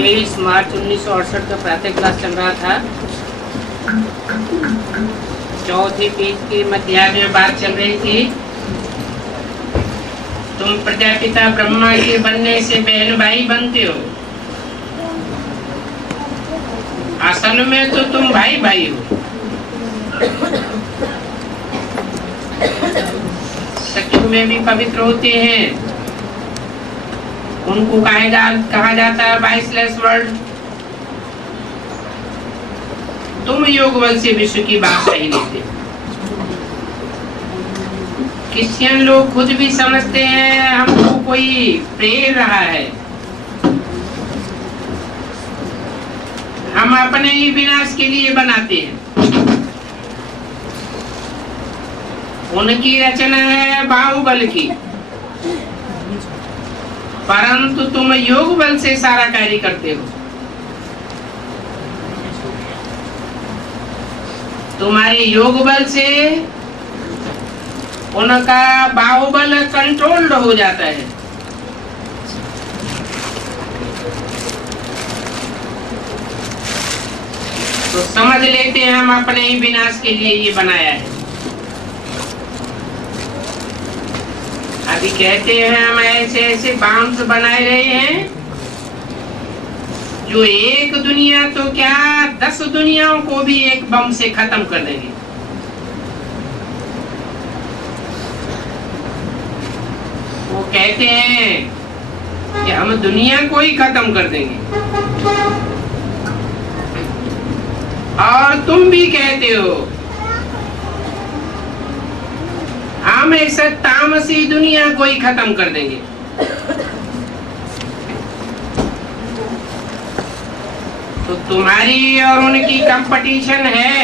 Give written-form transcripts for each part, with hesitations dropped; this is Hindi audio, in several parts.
23 मार्च 1968 का प्रातः क्लास चल रहा था। चौथे पेज के मध्याह्न में बात चल रही थी। तुम प्रजापिता ब्रह्मा के बनने से बहन भाई बनते हो। असल में तो तुम भाई भाई हो। सचमुच में भी पवित्र होते हैं। उनको कहा जाता है वाइसलेस वर्ल्ड। तुम योग बल से विश्व की बात सही लेते। क्रिश्चियन लोग खुद भी समझते हैं हमको कोई प्रेर रहा है। हम अपने ही विनाश के लिए बनाते हैं। उनकी रचना है बाहुबल की, परंतु तुम योग बल से सारा कार्य करते हो। तुम्हारे योग बल से उनका बाहुबल कंट्रोल्ड हो जाता है। तो समझ लेते हैं हम अपने ही विनाश के लिए ये बनाया है। अभी कहते हैं हम ऐसे ऐसे बाम्स बनाए रहे हैं जो एक दुनिया तो क्या 10 दुनियाओं को भी एक बम से खत्म कर देंगे। वो कहते हैं कि हम दुनिया को ही खत्म कर देंगे, और तुम भी कहते हो हम ऐसा तामसी दुनिया को ही खत्म कर देंगे। तो तुम्हारी और उनकी कंपटीशन है।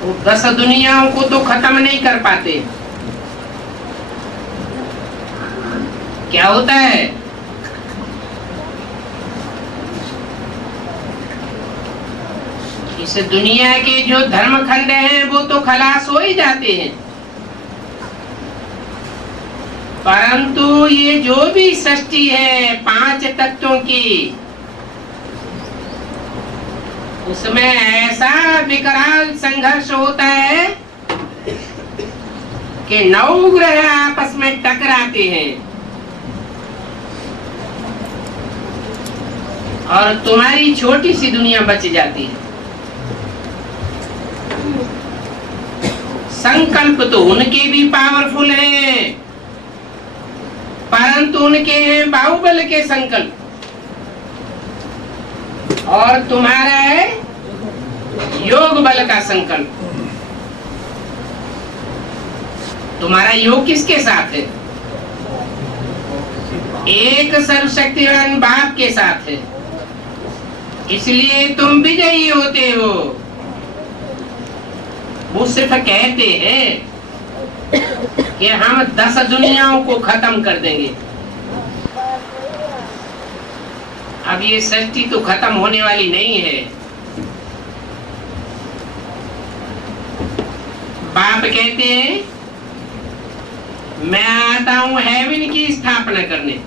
वो 10 दुनियाओं को तो खत्म नहीं कर पाते। क्या होता है, इस दुनिया के जो धर्मखंड हैं वो तो खलास हो ही जाते हैं, परंतु ये जो भी सृष्टि है 5 तत्वों की, उसमें ऐसा विकराल संघर्ष होता है कि 9 ग्रह आपस में टकराते हैं और तुम्हारी छोटी सी दुनिया बच जाती है। संकल्प तो उनके भी पावरफुल हैं, परंतु उनके हैं बाहुबल के संकल्प, और तुम्हारा है योग बल का संकल्प। तुम्हारा योग किसके साथ है? एक सर्वशक्तिमान बाप के साथ है, इसलिए तुम विजयी होते हो। वो सिर्फ कहते हैं कि हम 10 दुनियाओं को खत्म कर देंगे। अब ये सृष्टि तो खत्म होने वाली नहीं है। बाप कहते हैं मैं आता हूं हेवन की स्थापना करने।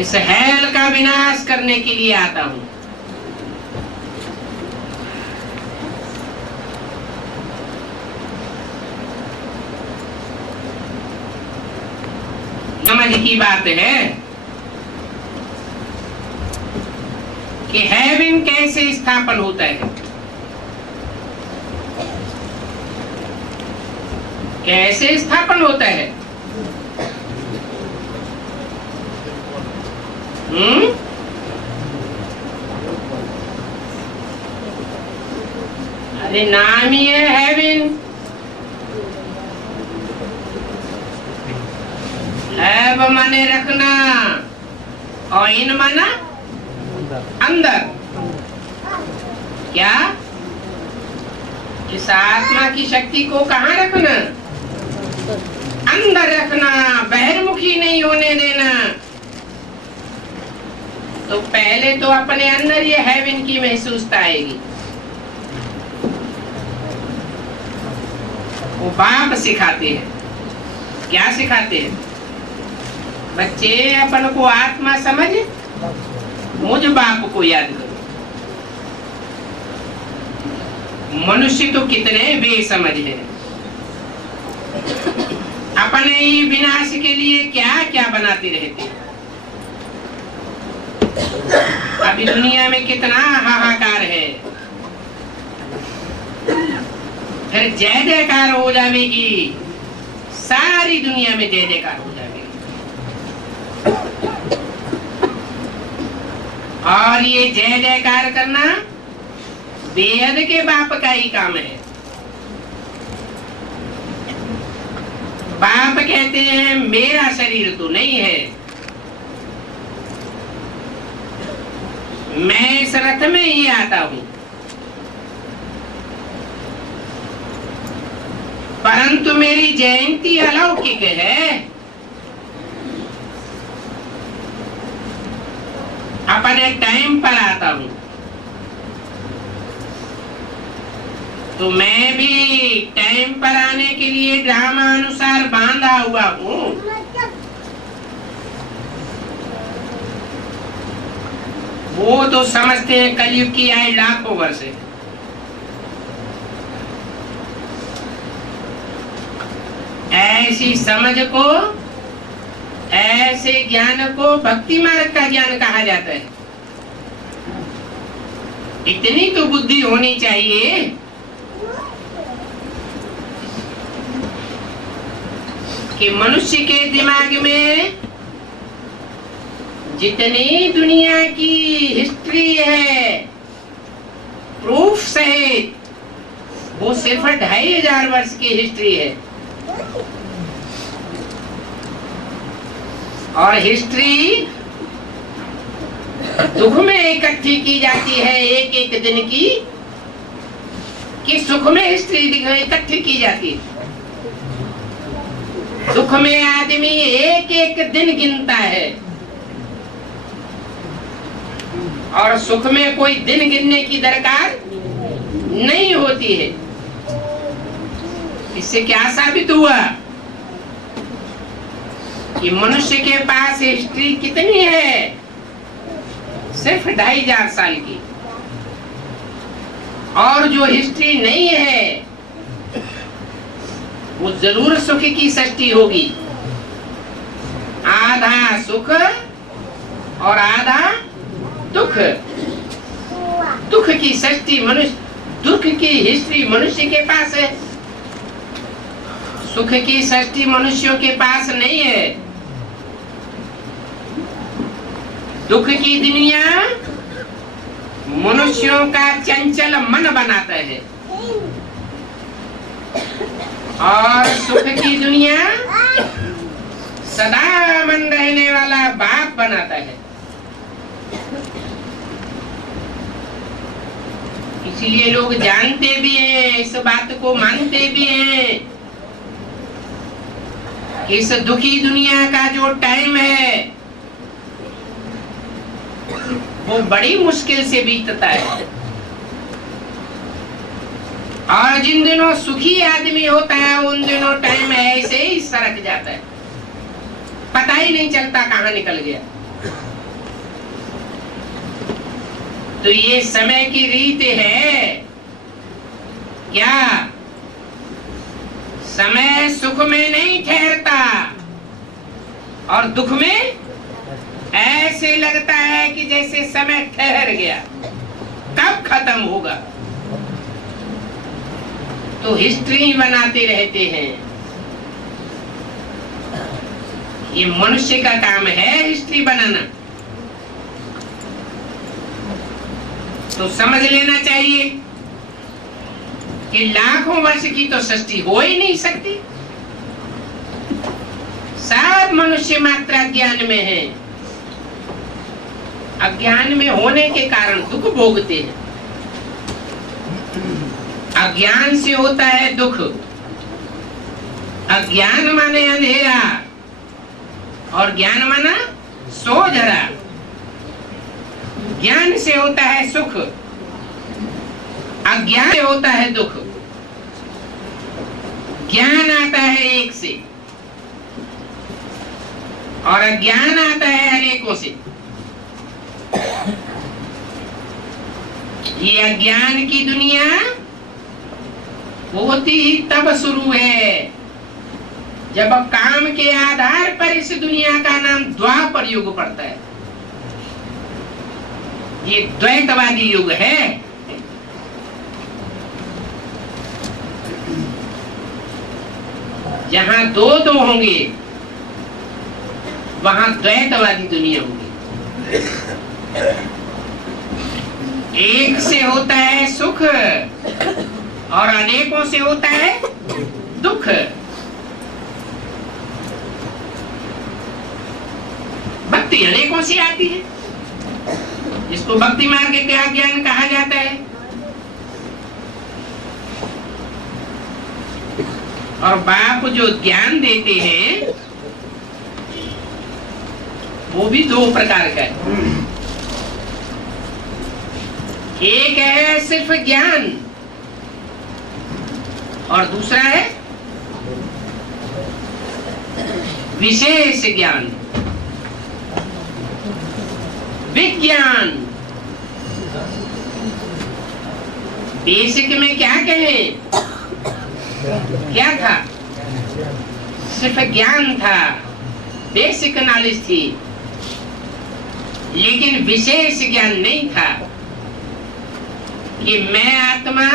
इस हेल का विनाश करने के लिए आता हूं। समझ की बात है कि हेवन कैसे स्थापन होता है, कैसे स्थापन होता है। अरे नाम ही है हेवन। हैव माने रखना और इन माना अंदर। क्या इस आत्मा की शक्ति को कहाँ रखना? अंदर रखना, बहिर्मुखी नहीं होने देना। तो पहले तो अपने अंदर ये हेवन की महसूसता आएगी। वो बाप सिखाते हैं। क्या सिखाते हैं? बच्चे अपन को आत्मा समझ, मुझ बाप को याद करो। मनुष्य तो कितने बेसमझ है। अपने ही विनाश के लिए क्या क्या बनाते रहते हैं। अभी दुनिया में कितना हाहाकार है, फिर जय जयकार हो जाएगी, सारी दुनिया में जय जयकार हो जाएगी। और ये जय जयकार करना बेहद के बाप का ही काम है। बाप कहते हैं मेरा शरीर तो नहीं है, मैं इस रथ में ही आता हूं, परंतु मेरी जयंती अलौकिक है। अपने टाइम पर आता हूं, तो मैं भी टाइम पर आने के लिए ड्रामा अनुसार बांधा हुआ हूं। वो तो समझते हैं कलयुग की आयु लाखों वर्ष है। ऐसी समझ को, ऐसे ज्ञान को भक्ति मार्ग का ज्ञान कहा जाता है। इतनी तो बुद्धि होनी चाहिए कि मनुष्य के दिमाग में जितनी दुनिया की हिस्ट्री है प्रूफ सहित, वो सिर्फ 2500 वर्ष की हिस्ट्री है। और हिस्ट्री दुख में इकट्ठी की जाती है, एक एक दिन की, कि सुख में हिस्ट्री इकट्ठी की जाती है। दुख में आदमी एक एक दिन गिनता है और सुख में कोई दिन गिनने की दरकार नहीं होती है। इससे क्या साबित हुआ कि मनुष्य के पास हिस्ट्री कितनी है? सिर्फ 2500 साल की। और जो हिस्ट्री नहीं है वो जरूर सुख की सृष्टि होगी। आधा सुख और आधा दुख। दुख की सृष्टि मनुष्य, दुख की हिस्ट्री मनुष्य के पास है, सुख की सृष्टि मनुष्यों के पास नहीं है। दुख की दुनिया मनुष्यों का चंचल मन बनाता है और सुख की दुनिया सदा मन रहने वाला बाप बनाता है। इसलिए लोग जानते भी हैं, इस बात को मानते भी हैं कि इस दुखी दुनिया का जो टाइम है वो बड़ी मुश्किल से बीतता है। और जिन दिनों सुखी आदमी होता है उन दिनों टाइम ऐसे ही सरक जाता है, पता ही नहीं चलता कहां निकल गया। तो ये समय की रीत है क्या? समय सुख में नहीं ठहरता और दुख में ऐसे लगता है कि जैसे समय ठहर गया, कब खत्म होगा। तो हिस्ट्री बनाते रहते हैं। ये मनुष्य का काम है हिस्ट्री बनाना। तो समझ लेना चाहिए कि लाखों वर्ष की तो सृष्टि हो ही नहीं सकती। सब मनुष्य मात्र अज्ञान में है। अज्ञान में होने के कारण दुख भोगते हैं। अज्ञान से होता है दुख। अज्ञान माने अंधेरा और ज्ञान माना सोझरा। ज्ञान से होता है सुख, अज्ञान से होता है दुख। ज्ञान आता है एक से और अज्ञान आता है अनेकों से। ये अज्ञान की दुनिया होती ही तब शुरू है जब काम के आधार पर इस दुनिया का नाम द्वापर युग पड़ता है। ये द्वैतवादी युग है। जहां दो दो होंगे वहां द्वैतवादी दुनिया होगी। एक से होता है सुख और अनेकों से होता है दुख। भक्ति अनेकों से आती है, जिसको भक्ति मार्ग के त्याग ज्ञान कहा जाता है। और बाप जो ज्ञान देते हैं वो भी दो प्रकार का है। एक है सिर्फ ज्ञान और दूसरा है विशेष ज्ञान, विज्ञान। बेसिक में क्या कहें, क्या था? सिर्फ ज्ञान था, बेसिक नॉलेज थी, लेकिन विशेष ज्ञान नहीं था कि मैं आत्मा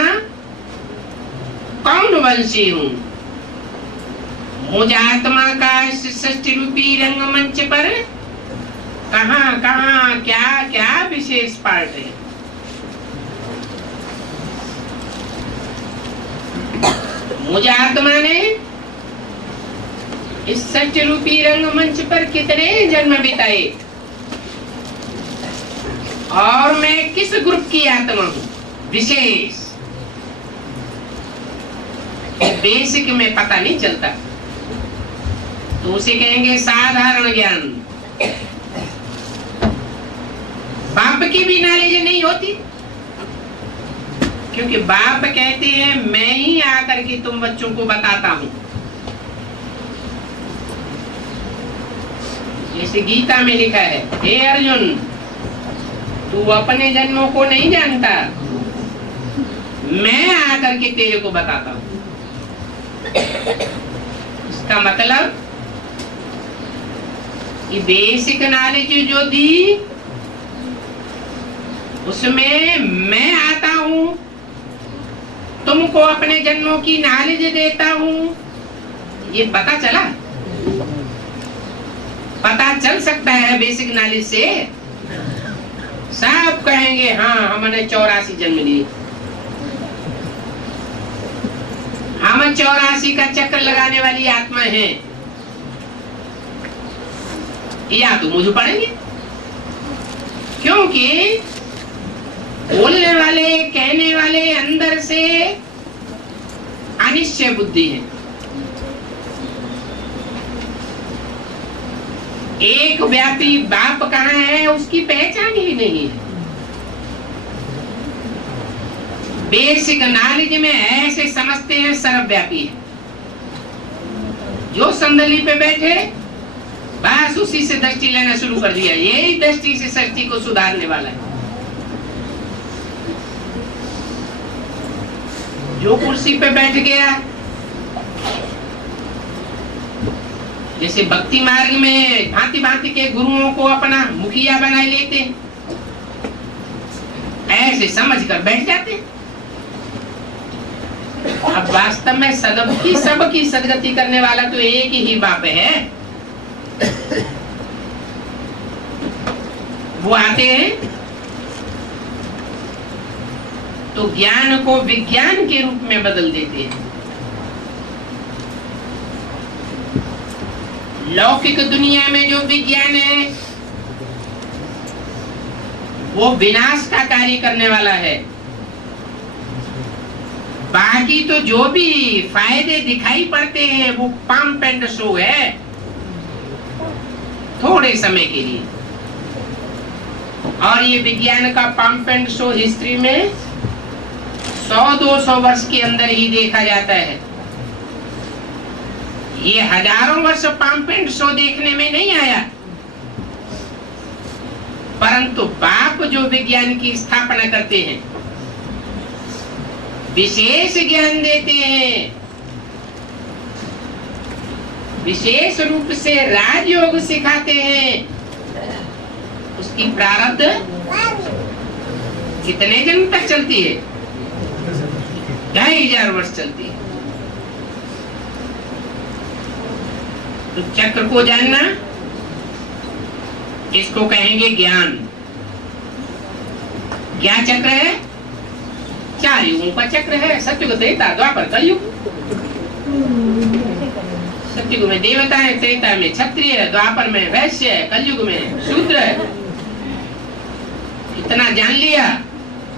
कौन वंशी हूं। मुझ आत्मा का इस सृष्टि रूपी रंगमंच पर कहां कहां क्या क्या विशेष पार्ट है। मुझ आत्मा ने इस सत्य रूपी रंगमंच पर कितने जन्म बिताए और मैं किस ग्रुप की आत्मा हूं, विशेष। बेसिक में पता नहीं चलता तो उसे कहेंगे साधारण ज्ञान। बाप की भी नॉलेज नहीं होती, क्योंकि बाप कहते हैं मैं ही आकर के तुम बच्चों को बताता हूं। जैसे गीता में लिखा है, हे अर्जुन तू अपने जन्मों को नहीं जानता, मैं आकर के तेरे को बताता हूं। इसका मतलब कि बेसिक नॉलेज जो दी उसमें मैं आता हूं, तुमको अपने जन्मों की नॉलेज देता हूं। ये पता चला? पता चल सकता है बेसिक नॉलेज से। सब कहेंगे हाँ हमने 84 जन्म लिए, हम 84 का चक्कर लगाने वाली आत्मा है। या तो मुझे पढ़ेंगे, क्योंकि बोलने वाले कहने वाले अंदर से अनिश्चय बुद्धि है। एक व्यापी बाप कहाँ है उसकी पहचान ही नहीं है। बेसिक नॉलेज में ऐसे समझते हैं सर्वव्यापी है। जो संदली पे बैठे बस उसी से दृष्टि लेना शुरू कर दिया, यही दृष्टि से सृष्टि को सुधारने वाला है। जो कुर्सी पे बैठ गया, जैसे भक्ति मार्ग में भांति भांति के गुरुओं को अपना मुखिया बना लेते, ऐसे समझ कर बैठ जाते। अब वास्तव में सबकी सदगति करने वाला तो एक ही बाप है। वो आते हैं तो ज्ञान को विज्ञान के रूप में बदल देते हैं। लौकिक दुनिया में जो विज्ञान है वो विनाश का कार्य करने वाला है। बाकी तो जो भी फायदे दिखाई पड़ते हैं वो पंप एंड शो है, थोड़े समय के लिए। और ये विज्ञान का पंप एंड शो हिस्ट्री में 100-200 वर्ष के अंदर ही देखा जाता है। ये हजारों वर्ष पामपेंट शो देखने में नहीं आया, परंतु बाप जो विज्ञान की स्थापना करते हैं, विशेष ज्ञान देते हैं, विशेष रूप से राजयोग सिखाते हैं, उसकी प्रारब्ध कितने जन्म तक चलती है? 2500 वर्ष चलती है। तो चक्र को जानना, इसको कहेंगे ज्ञान। क्या चक्र है? 4 युगों का चक्र है। सत्युग, त्रेता, द्वापर, कलयुग। सत्युग में देवता है, त्रेता में क्षत्रिय, द्वापर में वैश्य, कलयुग में शूद्र है। इतना जान लिया,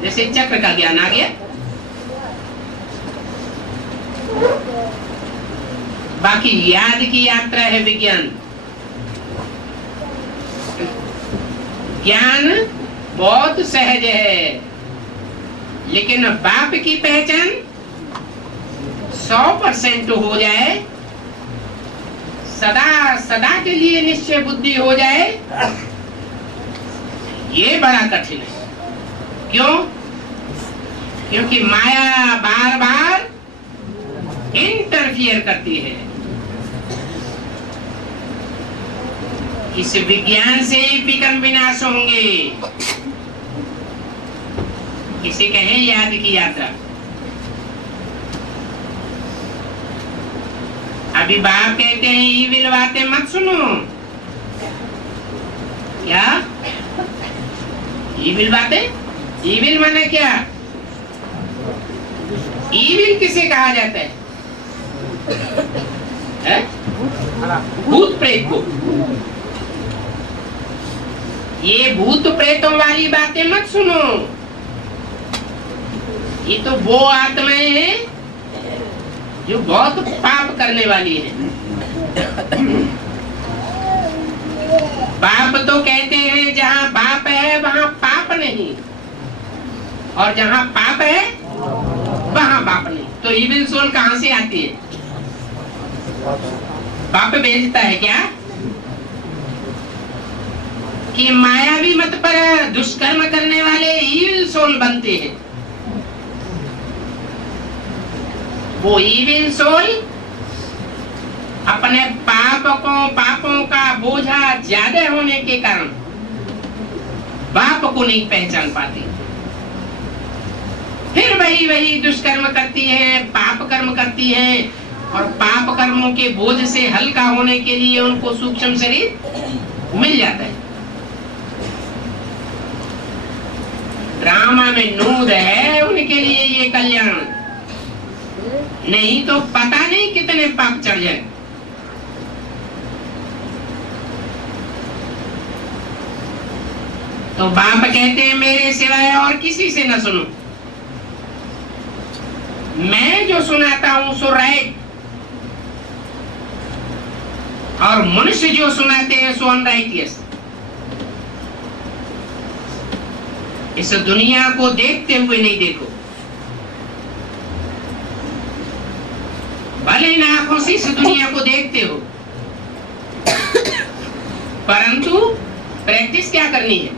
जैसे चक्र का ज्ञान आ गया। बाकी याद की यात्रा है विज्ञान। ज्ञान बहुत सहज है, लेकिन बाप की पहचान 100% हो जाए, सदा सदा के लिए निश्चय बुद्धि हो जाए, ये बड़ा कठिन है। क्यों? क्योंकि माया बार बार इंटरफियर करती है। इस विज्ञान से ही विकर्म विनाश होंगे। इसे कहें याद की यात्रा। अभी बाप कहते हैं ईविल बातें मत सुनो। क्या ईविल बातें? ईविल माने क्या? ईविल किसे कहा जाता है? भूत प्रेत को। ये भूत प्रेतों वाली बातें मत सुनो। ये तो वो आत्माएं हैं जो बहुत पाप करने वाली है। बाप तो कहते हैं जहाँ बाप है वहाँ पाप नहीं, और जहाँ पाप है वहाँ बाप नहीं। तो इविल सोल कहाँ से आती है? बाप भेजता है क्या कि मायावी मत पर दुष्कर्म करने वाले इविल सोल बनते हैं? वो इविल सोल अपने पापों का बोझा ज्यादा होने के कारण बाप को नहीं पहचान पाती, फिर वही दुष्कर्म करती है, पाप कर्म करती है, और पाप कर्मों के बोझ से हल्का होने के लिए उनको सूक्ष्म शरीर मिल जाता है। ड्रामा में नूर है उनके लिए ये कल्याण, नहीं तो पता नहीं कितने पाप चढ़ जाए। तो बाप कहते हैं मेरे सिवाय और किसी से न सुनो, मैं जो सुनाता हूं सो राइट, और मनुष्य जो सुनाते हैं सो अनराइटियस। इस दुनिया को देखते हुए नहीं देखो, भले इन आंखों से इस दुनिया को देखते हो, परंतु प्रैक्टिस क्या करनी है?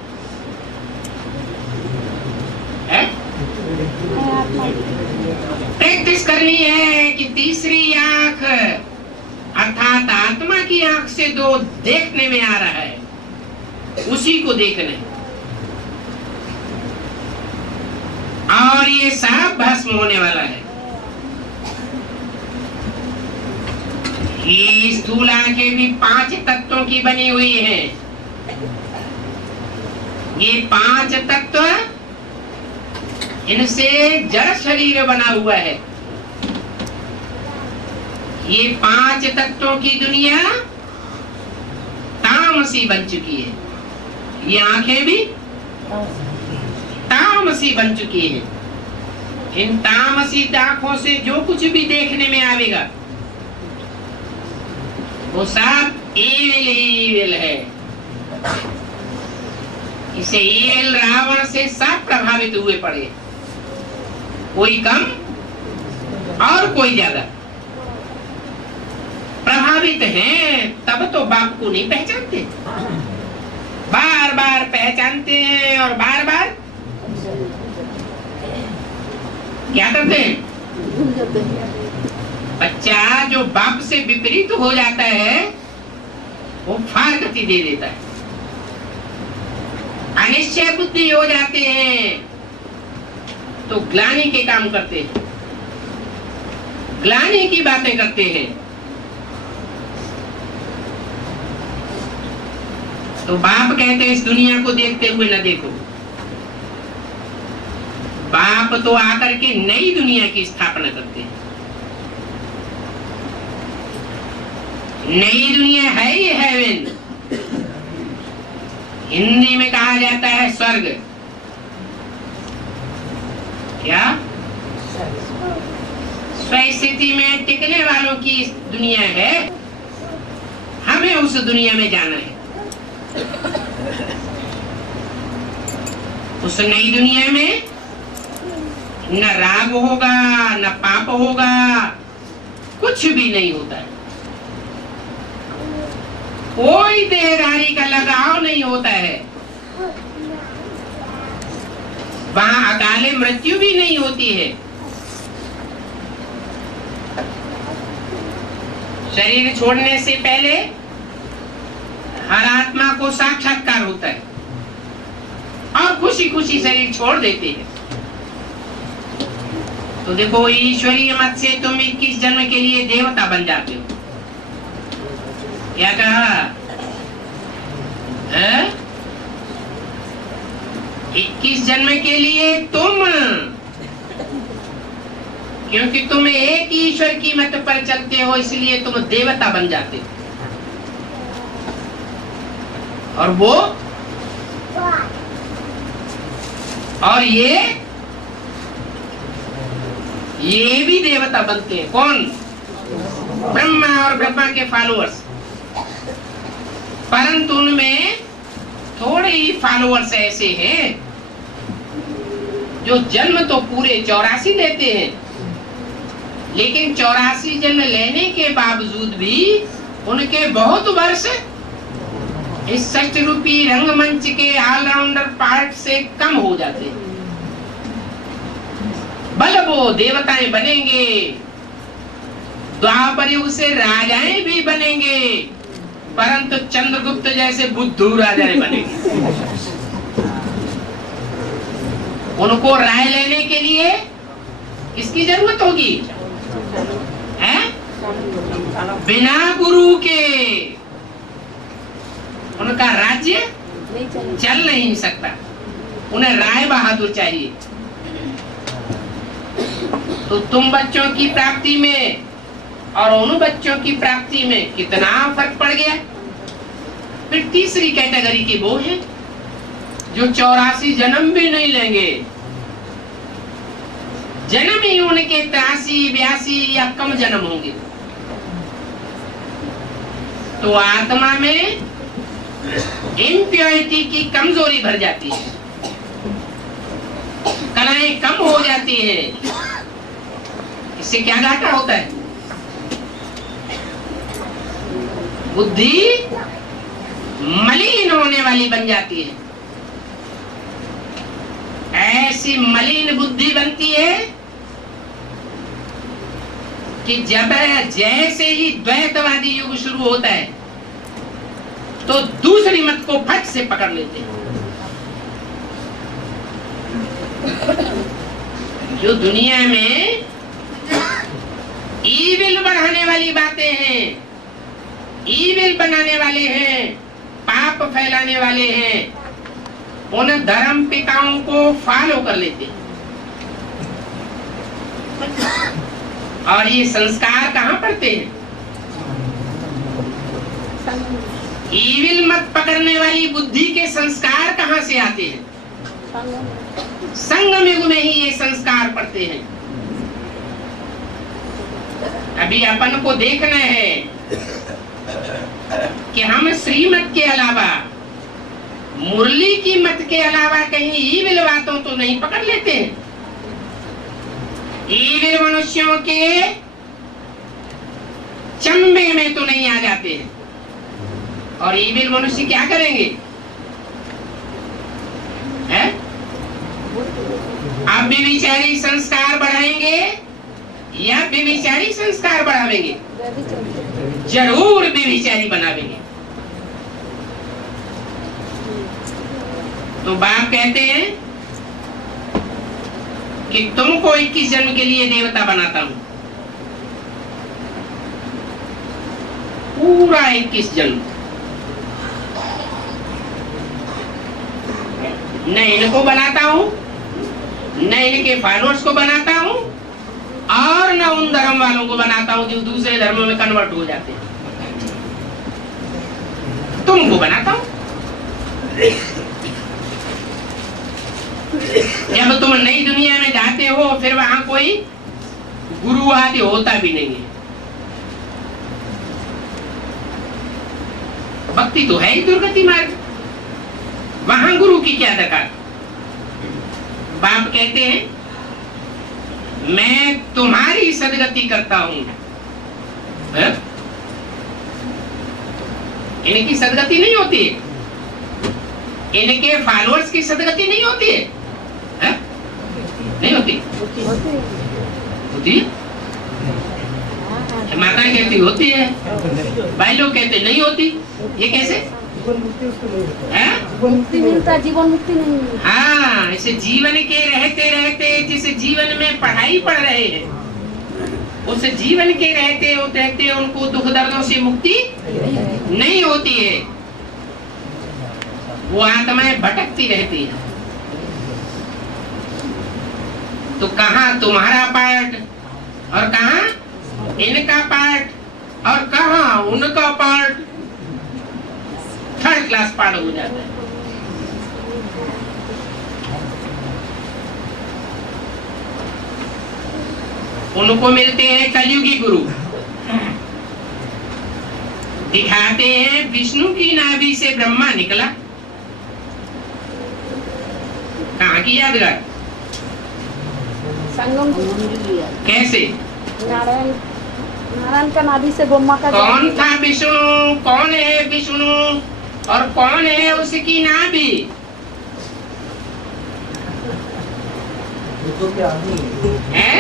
प्रैक्टिस करनी है कि तीसरी आंख अर्थात आत्मा की आंख से जो देखने में आ रहा है उसी को देखना है, और ये सब भस्म होने वाला है। ये स्थूल आंखें भी 5 तत्वों की बनी हुई है। ये 5 तत्व, इनसे जड़ शरीर बना हुआ है। ये 5 तत्वों की दुनिया तामसी बन चुकी है। ये आंखें भी तामसी बन चुकी है। इन तामसी आंखों से जो कुछ भी देखने में आवेगा वो सब ईविल है। इसे ईविल रावण से सब प्रभावित हुए पड़े, कोई कम और कोई ज्यादा। प्रभावित हैं तब तो बाप को नहीं पहचानते, बार बार पहचानते हैं और बार बार क्या करते हैं? बच्चा जो बाप से विपरीत हो जाता है वो फार गति दे देता है, अनिश्चय बुद्धि हो जाते हैं तो ग्लानि के काम करते हैं, ग्लानि की बातें करते हैं। तो बाप कहते हैं इस दुनिया को देखते हुए न देखो। बाप तो आकर के नई दुनिया की स्थापना करते हैं। नई दुनिया है ये हेवन, हिंदी में कहा जाता है स्वर्ग। क्या? स्वस्थिति में टिकने वालों की दुनिया है, हमें उस दुनिया में जाना है। उस नई दुनिया में न राग होगा न पाप होगा, कुछ भी नहीं होता है, कोई देहधारी का लगाव नहीं होता है, वहां अकाले मृत्यु भी नहीं होती है, शरीर छोड़ने से पहले हर आत्मा को साक्षात्कार होता है और खुशी खुशी शरीर छोड़ देते हैं। तो देखो ईश्वरीय मत से तुम 21 जन्म के लिए देवता बन जाते हो। क्या कहा? 21 जन्म के लिए तुम, क्योंकि तुम एक ईश्वर की मत पर चलते हो इसलिए तुम देवता बन जाते हो। और वो और ये भी देवता बनते हैं। कौन? ब्रह्मा और ब्रह्मा के फॉलोअर्स। परंतु उनमें थोड़े ही फॉलोअर्स ऐसे हैं जो जन्म तो पूरे 84 लेते हैं, लेकिन 84 जन्म लेने के बावजूद भी उनके बहुत वर्ष इस षष्ठ रूपी रंगमंच के ऑलराउंडर पार्ट से कम हो जाते हैं। बल वो देवताएं बनेंगे, द्वापर युग से राजाएं भी बनेंगे, परंतु चंद्रगुप्त जैसे बुद्धू राजा नहीं बनेंगे। उनको राय लेने के लिए किसकी जरूरत होगी? है? बिना गुरु के उनका राज्य चल नहीं सकता, उन्हें राय बहादुर चाहिए। तो तुम बच्चों की प्राप्ति में और उन बच्चों की प्राप्ति में कितना फर्क पड़ गया। फिर तीसरी कैटेगरी के वो हैं जो 84 जन्म भी नहीं लेंगे, जन्म ही उनके 83, 82 या कम जन्म होंगे। तो आत्मा में इम्प्योरिटी की कमजोरी भर जाती है, कलाएं कम हो जाती है। इससे क्या घाटा होता है? बुद्धि मलिन होने वाली बन जाती है। ऐसी मलिन बुद्धि बनती है कि जब जैसे ही द्वैतवादी युग शुरू होता है तो दूसरी मत को फट से पकड़ लेते हैं। जो दुनिया में ईविल बढ़ाने वाली बातें हैं, ईविल बनाने वाले हैं, पाप फैलाने वाले हैं, उन धर्म पिताओं को फॉलो कर लेते हैं। और ये संस्कार कहाँ पड़ते हैं? ईविल मत पकड़ने वाली बुद्धि के संस्कार कहाँ से आते हैं? संगम युग में ही ये संस्कार पड़ते हैं। अभी अपन को देखना है कि हम श्रीमत के अलावा, मुरली की मत के अलावा कहीं ईविल बातों तो नहीं पकड़ लेते हैं। ईविल मनुष्यों के चंबे में हैं तो नहीं आ जाते हैं। और ईविल मनुष्य क्या करेंगे? है? आप व्यभिचारी संस्कार बढ़ाएंगे या व्यभिचारी संस्कार बढ़ावेंगे? जरूर व्यभिचारी बनावेंगे। तो बाप कहते हैं कि तुमको 21 जन्म के लिए देवता बनाता हूं, पूरा 21 जन्म। न इनको बनाता हूं, न इनके फॉलोअर्स को बनाता हूं, और न उन धर्म वालों को बनाता हूं जो दूसरे धर्मों में कन्वर्ट हो जाते हैं। तुमको बनाता हूं। जब तुम नई दुनिया में जाते हो फिर वहां कोई गुरु आदि होता भी नहीं है। भक्ति तो है ही दुर्गति मार्ग, वहां गुरु की क्या दरकार। बाप कहते हैं मैं तुम्हारी सदगति करता हूं। इनकी सदगति नहीं होती है, इनके फॉलोअर्स की सदगति नहीं होती है, नहीं होती, होती है। माता कहती होती है, भाई लोग कहते नहीं होती। ये कैसे? मुक्ति मिलता, जीवन मुक्ति नहीं मिलता। हाँ, इसे जीवन के रहते रहते, जिस जीवन में पढ़ाई पढ़ रहे हैं, उस जीवन के रहते रहते उनको दुख दर्दों से मुक्ति नहीं होती है। वो आत्माएं भटकती रहती है। तो कहाँ तुम्हारा पार्ट और कहाँ इनका पार्ट और कहाँ उनका पार्ट, थर्ड क्लास पार्ट हो जाता है। उनको मिलते हैं कलयुगी गुरु, दिखाते हैं विष्णु की नाभि से ब्रह्मा निकला। कहाँ की यादगार? संगम कैसे? नारायण का नाभि से ब्रह्मा का। कौन था विष्णु? कौन है विष्णु और कौन है उसकी नाभि? है?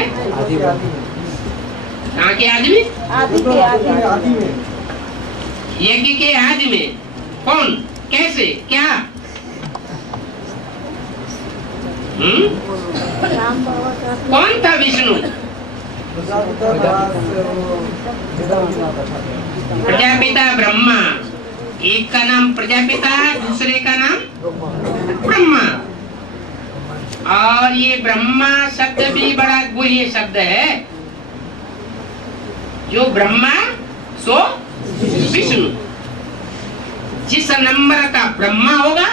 कहाँ के आदमी? आदि के आदि में। यज्ञ के आदि में। कौन? कैसे? क्या? राम बाबा का। कौन था विष्णु? प्रजापिता ब्रह्मा। एक का नाम प्रजापिता, दूसरे का नाम ब्रह्मा। और ये ब्रह्मा शब्द भी बड़ा गुह्य शब्द है। जो ब्रह्मा सो विष्णु। जिस नंबर का ब्रह्मा होगा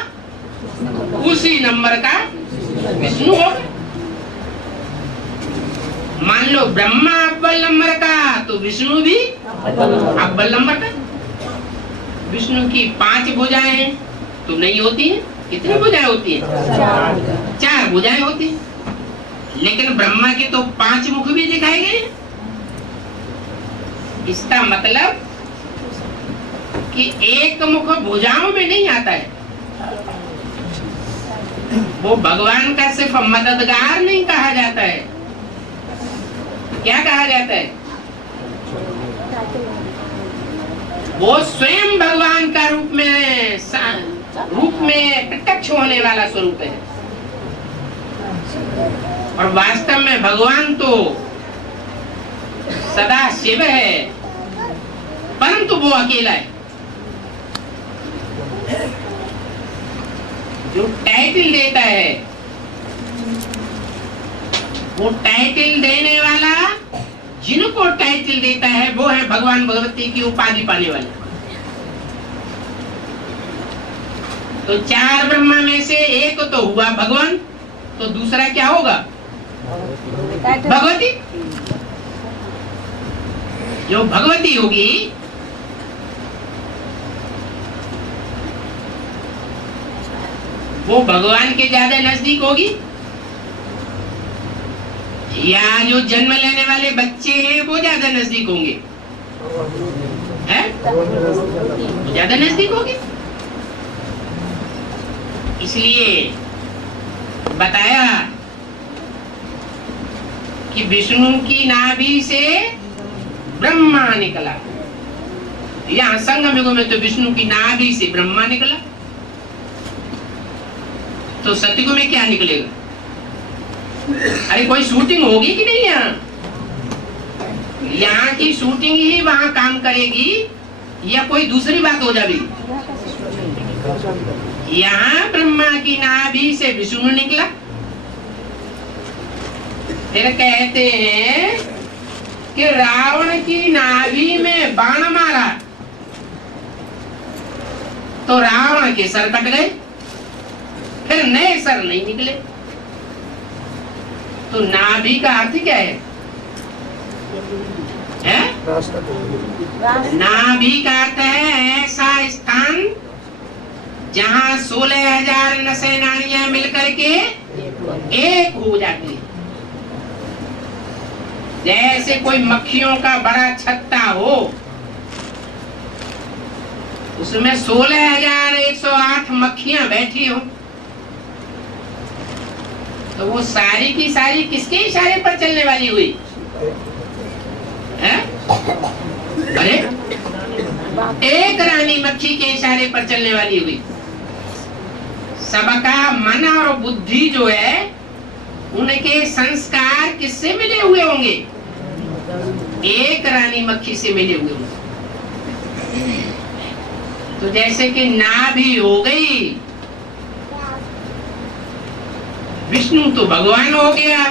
उसी नंबर का विष्णु होगा। मान लो ब्रह्मा अव्वल नंबर का तो विष्णु भी अव्वल नंबर का। विष्णु की 5 भुजाएं तो नहीं होती है। कितनी भुजाएं होती है? 4 भुजाएं होती है। लेकिन ब्रह्मा के तो 5 मुख भी दिखाए गए। इसका मतलब कि एक मुख भुजाओं में नहीं आता है। वो भगवान का सिर्फ मददगार नहीं कहा जाता है। क्या कहा जाता है? वो स्वयं भगवान का रूप में प्रत्यक्ष होने वाला स्वरूप है। और वास्तव में भगवान तो सदा शिव है, परंतु वो अकेला है। जो टाइटल देता है, वो टाइटल देने वाला, जिनको टाइटल देता है वो है भगवान भगवती की उपाधि पाने वाले। तो 4 ब्रह्मा में से एक तो हुआ भगवान, तो दूसरा क्या होगा? भगवती। जो भगवती होगी वो भगवान के ज्यादा नजदीक होगी, या जो जन्म लेने वाले बच्चे हैं वो ज्यादा नजदीक होंगे? है, ज्यादा नजदीक होगी। इसलिए बताया कि विष्णु की नाभि से ब्रह्मा निकला। यहाँ संगम युग में तो विष्णु की नाभि से ब्रह्मा निकला, तो सतयुग में क्या निकलेगा? अरे कोई शूटिंग होगी कि नहीं? यहाँ की शूटिंग ही वहां काम करेगी या कोई दूसरी बात हो जाएगी? यहाँ ब्रह्मा की नाभि से विष्णु निकला। फिर कहते हैं कि रावण की नाभि में बाण मारा तो रावण के सर कट गए, फिर नए सर नहीं निकले। तो नाभि का अर्थ क्या है? नाभि का अर्थ है ऐसा स्थान जहां 16,000 नसेनानियां मिलकर के एक हो जाती है। जैसे कोई मक्खियों का बड़ा छत्ता हो, उसमें 16,108 मक्खियां बैठी हो, तो वो सारी की सारी किसके इशारे पर चलने वाली हुई है? अरे एक रानी मक्खी के इशारे पर चलने वाली हुई। सबका मन और बुद्धि जो है उनके संस्कार किससे मिले हुए होंगे? एक रानी मक्खी से मिले हुए होंगे। तो जैसे कि नाभि हो गई, विष्णु तो भगवान हो गया,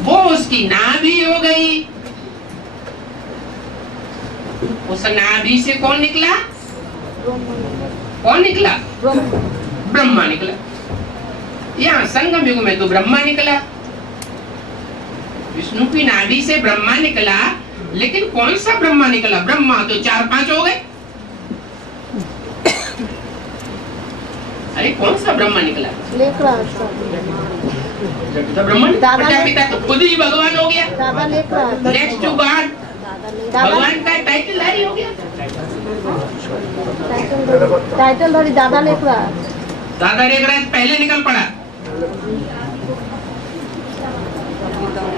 वो उसकी नाभि हो गई। उस नाभि से कौन निकला? कौन निकला? ब्रह्मा निकला। यहाँ संगम युग में तो ब्रह्मा निकला। विष्णु की नाभि से ब्रह्मा निकला, लेकिन कौन सा ब्रह्मा निकला? ब्रह्मा तो 4-5 हो गए। अरे कौन सा ब्रह्मा निकला? तो ब्रह्मा प्रजापिता तो खुद ही भगवान हो गया। नेक्स्ट टू गॉड भगवान का टाइटल धारी हो गया। टाइटल धारी दादा लेख रहा है। दादा लेख रहा है, पहले निकल पड़ा।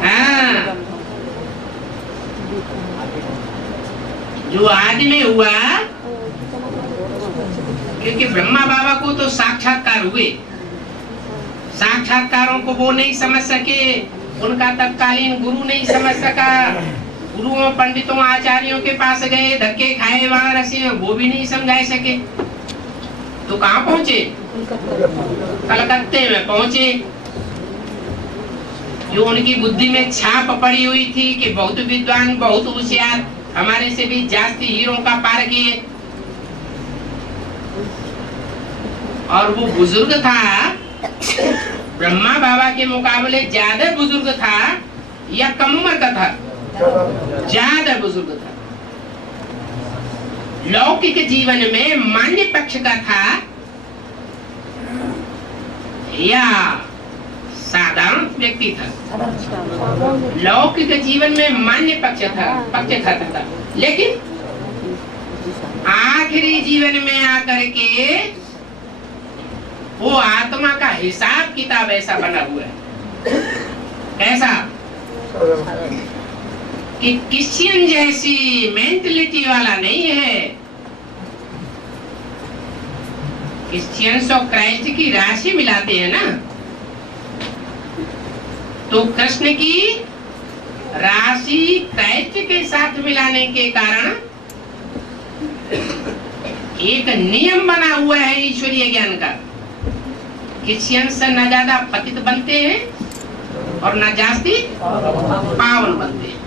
हाँ, जो आदि में हुआ, क्योंकि ब्रह्मा बाबा को तो साक्षात्कार हुए, साक्षात्कारों को वो नहीं समझ सके, उनका तत्कालीन गुरु नहीं समझ सका। गुरुओं पंडितों आचार्यों के पास गए, धक्के खाए वाराणसी में, वो भी नहीं समझा सके। तो कहाँ पहुंचे? कलकत्ते में पहुंचे। जो उनकी बुद्धि में छाप पड़ी हुई थी कि बहुत विद्वान, बहुत होशियार, हमारे से भी जास्ती हीरों का पार किए। और वो बुजुर्ग था, ब्रह्मा बाबा के मुकाबले ज्यादा बुजुर्ग था या कम उम्र का था? ज्यादा बुजुर्ग था। लौकिक जीवन में मान्य पक्ष का था या साधारण व्यक्ति था? लौकिक जीवन में मान्य पक्ष था, लेकिन आखिरी जीवन में आकर के वो आत्मा का हिसाब किताब ऐसा बना हुआ है। कैसा? कि क्रिश्चियन जैसी मेंटलिटी वाला नहीं है। क्रिश्चियंस और क्राइस्ट की राशि मिलाते हैं ना, तो कृष्ण की राशि क्राइस्ट के साथ मिलाने के कारण एक नियम बना हुआ है ईश्वरीय ज्ञान का। क्रिश्चियंस न ज्यादा पतित बनते हैं और न जास्ती पावन बनते हैं।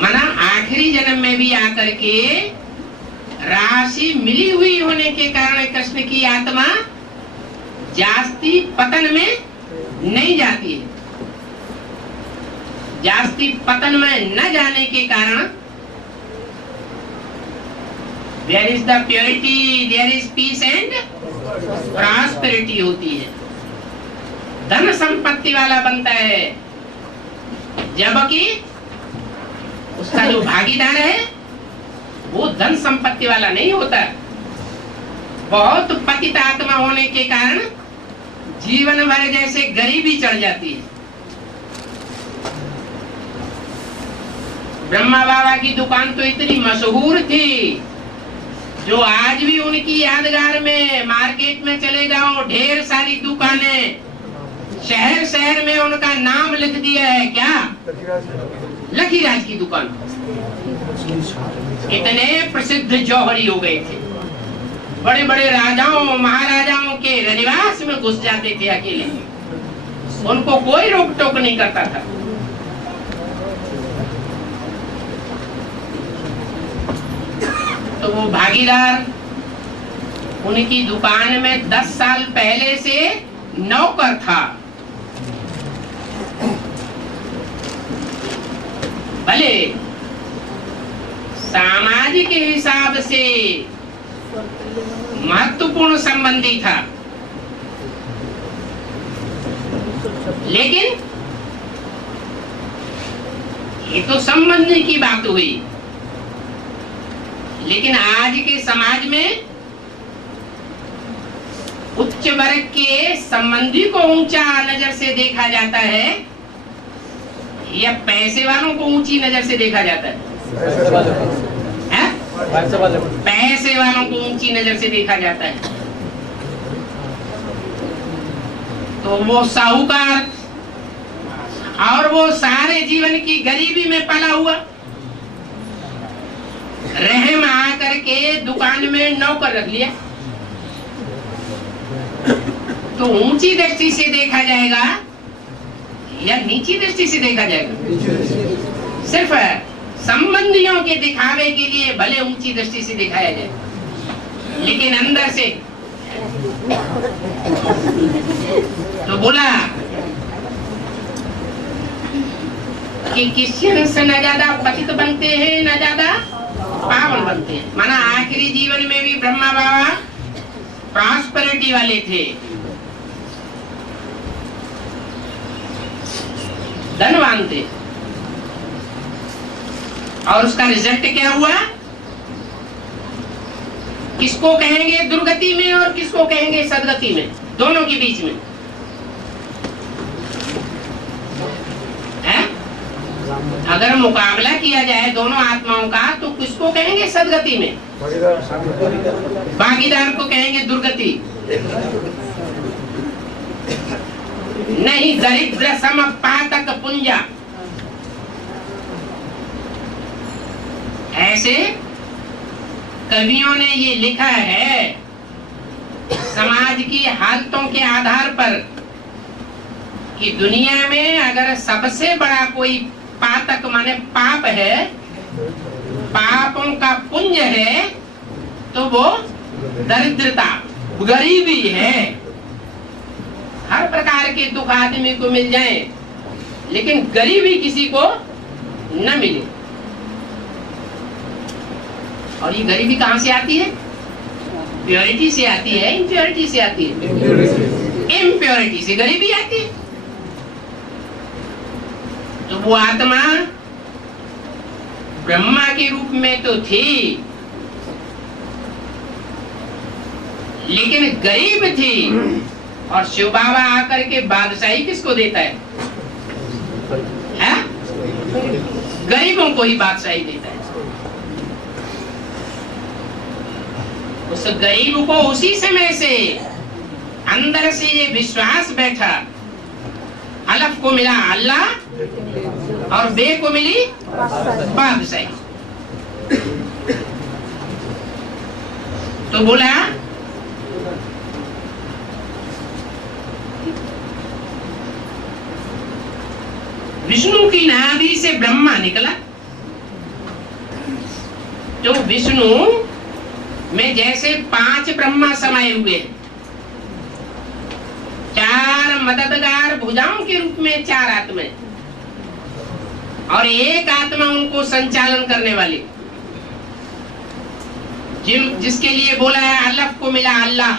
माना आखिरी जन्म में भी आकर के राशि मिली हुई होने के कारण कृष्ण की आत्मा जास्ती पतन में नहीं जाती है। जास्ती पतन में न जाने के कारण there is the purity, there is peace and prosperity होती है। धन संपत्ति वाला बनता है, जबकि उसका जो भागीदार है वो धन संपत्ति वाला नहीं होता। बहुत पतित आत्मा होने के कारण जीवन भर जैसे गरीबी चढ़ जाती है। ब्रह्मा बाबा की दुकान तो इतनी मशहूर थी जो आज भी उनकी यादगार में मार्केट में चले जाओ ढेर सारी दुकानें, शहर शहर में उनका नाम लिख दिया है। क्या? लकीराज की दुकान। इतने प्रसिद्ध जौहरी हो गए थे, बड़े बड़े राजाओं महाराजाओं के रनिवास में घुस जाते थे अकेले, उनको कोई रोक टोक नहीं करता था। तो वो भागीदार उनकी दुकान में 10 साल पहले से नौकर था। भले सामाजिक हिसाब से महत्वपूर्ण संबंधी था, लेकिन ये तो संबंध की बात हुई। लेकिन आज के समाज में उच्च वर्ग के संबंधी को ऊंचा नजर से देखा जाता है या पैसे वालों को ऊंची नजर से देखा जाता है? पैसे वालों को ऊंची नजर से देखा जाता है। तो वो साहूकार और वो सारे जीवन की गरीबी में पला हुआ, रहम आकर के दुकान में नौकर रख लिया, तो ऊंची दृष्टि से देखा जाएगा या नीची दृष्टि से देखा जाएगा? सिर्फ संबंधियों के दिखावे के लिए भले ऊंची दृष्टि से दिखाया जाए, लेकिन अंदर से तो बोला कि क्रिश्चियंस न ज्यादा पतित बनते हैं न ज्यादा पावन बनते हैं। माना आखिरी जीवन में भी ब्रह्मा बाबा प्रॉस्पेरिटी वाले थे, धनवान थे, और उसका रिजल्ट क्या हुआ? किसको कहेंगे दुर्गति में और किसको कहेंगे सदगति में, दोनों के बीच में है? अगर मुकाबला किया जाए दोनों आत्माओं का तो किसको कहेंगे सदगति में? भागीदार को कहेंगे दुर्गति। नहीं, दरिद्र सम पातक पुंजा। ऐसे कवियों ने ये लिखा है समाज की हालतों के आधार पर कि दुनिया में अगर सबसे बड़ा कोई पातक माने पाप है, पापों का पुंज है, तो वो दरिद्रता गरीबी है। हर प्रकार के दुख आदमी को मिल जाए लेकिन गरीबी किसी को न मिले। और ये गरीबी कहां से आती है? प्योरिटी से आती है, इम्प्योरिटी से आती है? इम्प्योरिटी से गरीबी आती है। तो वो आत्मा ब्रह्मा के रूप में तो थी लेकिन गरीब थी, और शिव बाबा आकर के बादशाही किसको देता है? गरीबों को ही बादशाही देता है। उस गरीब को उसी समय से अंदर से ये विश्वास बैठा, अलफ को मिला अल्लाह और बे को मिली बादशाही। तो बोला विष्णु की नाभि से ब्रह्मा निकला। तो विष्णु में जैसे 5 ब्रह्मा समाये हुए हैं, 4 मददगार भुजाओं के रूप में 4 आत्माएं, और एक आत्मा उनको संचालन करने वाली, जिसके लिए बोला है अलफ को मिला अल्लाह।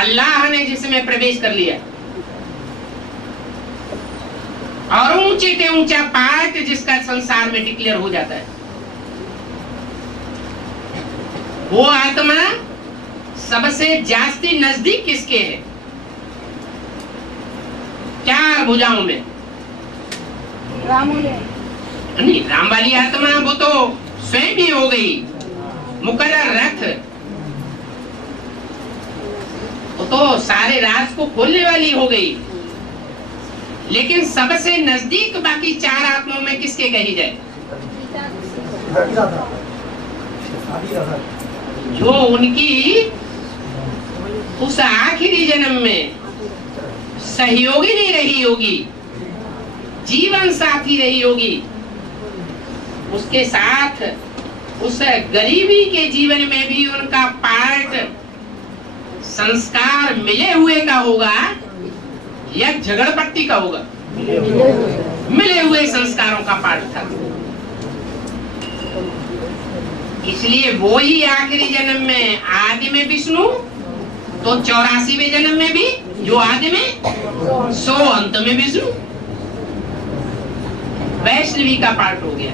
अल्लाह ने जिसमें प्रवेश कर लिया। और ऊंचे से ऊंचा पार्ट जिसका संसार में डिक्लेयर हो जाता है, वो आत्मा सबसे जास्ती नजदीक किसके है? चार भुजाओं में। नहीं, राम वाली आत्मा वो तो स्वयं ही हो गई मुकर्रर रथ, वो तो सारे राज को खोलने वाली हो गई। लेकिन सबसे नजदीक बाकी चार आत्माओं में किसके कही जाए? जो उनकी उस आखिरी जन्म में सहयोगी नहीं रही होगी, जीवन साथी रही होगी, उसके साथ उस गरीबी के जीवन में भी उनका पार्ट संस्कार मिले हुए का होगा या झगड़पट्टी का होगा? मिले हुए संस्कारों का पार्ट था। इसलिए वो ही आखिरी जन्म में आदि में विष्णु, तो 84वें जन्म में भी जो आदि में सो अंत में विष्णु, वैष्णवी का पार्ट हो गया।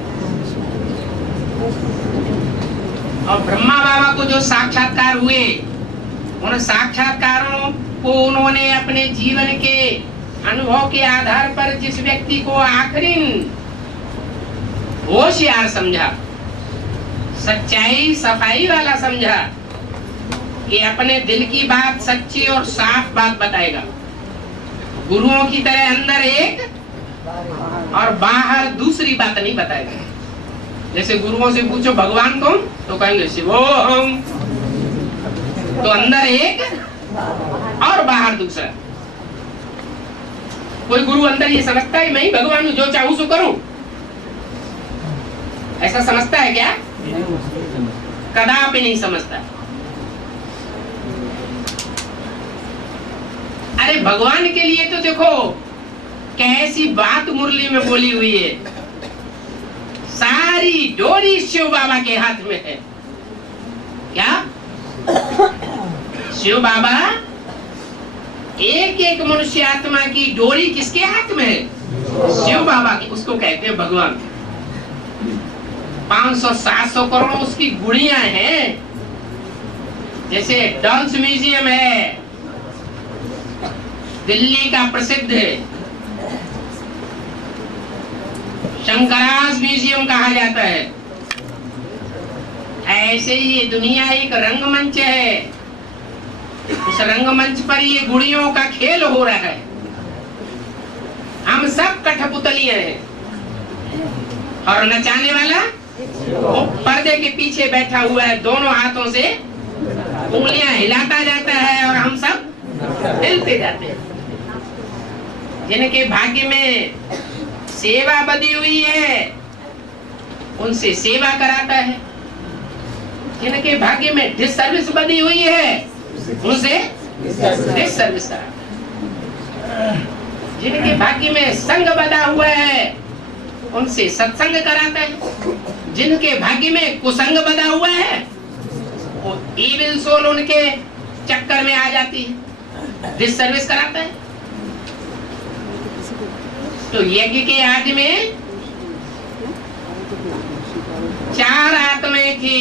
और ब्रह्मा बाबा को जो साक्षात्कार हुए, उन साक्षात्कारों को उन्होंने अपने जीवन के अनुभव के आधार पर जिस व्यक्ति को आखिरी होशियार समझा, सच्चाई सफाई वाला समझा कि अपने दिल की बात सच्ची और साफ बात बताएगा, गुरुओं की तरह अंदर एक और बाहर दूसरी बात नहीं बताएगा। जैसे गुरुओं से पूछो भगवान कौन, तो कहेंगे शिवोहम, तो अंदर एक और बाहर दूसरा। कोई गुरु अंदर ये समझता है मैं ही भगवान हूं, जो चाहूं सो करूं, ऐसा समझता है क्या? कदापि नहीं समझता। अरे भगवान के लिए तो देखो कैसी बात मुरली में बोली हुई है, सारी डोरी शिव बाबा के हाथ में है। क्या शिव बाबा एक एक मनुष्य आत्मा की डोरी किसके हाथ में है? शिव बाबा की। उसको कहते हैं भगवान। 500-700 करोड़ उसकी गुड़ियां हैं। जैसे डांस म्यूजियम है दिल्ली का प्रसिद्ध है, शंकराज म्यूजियम कहा जाता है, ऐसे ही ये दुनिया एक रंगमंच है। उस रंगमंच पर ये गुड़ियों का खेल हो रहा है। हम सब कठपुतलियां हैं और नचाने वाला वो पर्दे के पीछे बैठा हुआ है, दोनों हाथों से उंगलियां हिलाता जाता है और हम सब हिलते जाते हैं। जिनके भाग्य में सेवा बधी हुई है उनसे सेवा कराता है, जिनके भाग्य में डिसर्विस बधी हुई है उनसे डिसर्विस कराता है, जिनके भाग्य में संग बधा हुआ है उनसे सत्संग कराता है, जिनके भाग्य में कुसंग बधा हुआ है वो इविल सोल उनके चक्कर में आ जाती है, डिसर्विस कराता है। तो यज्ञ के आदि में 4 आत्माएं थी।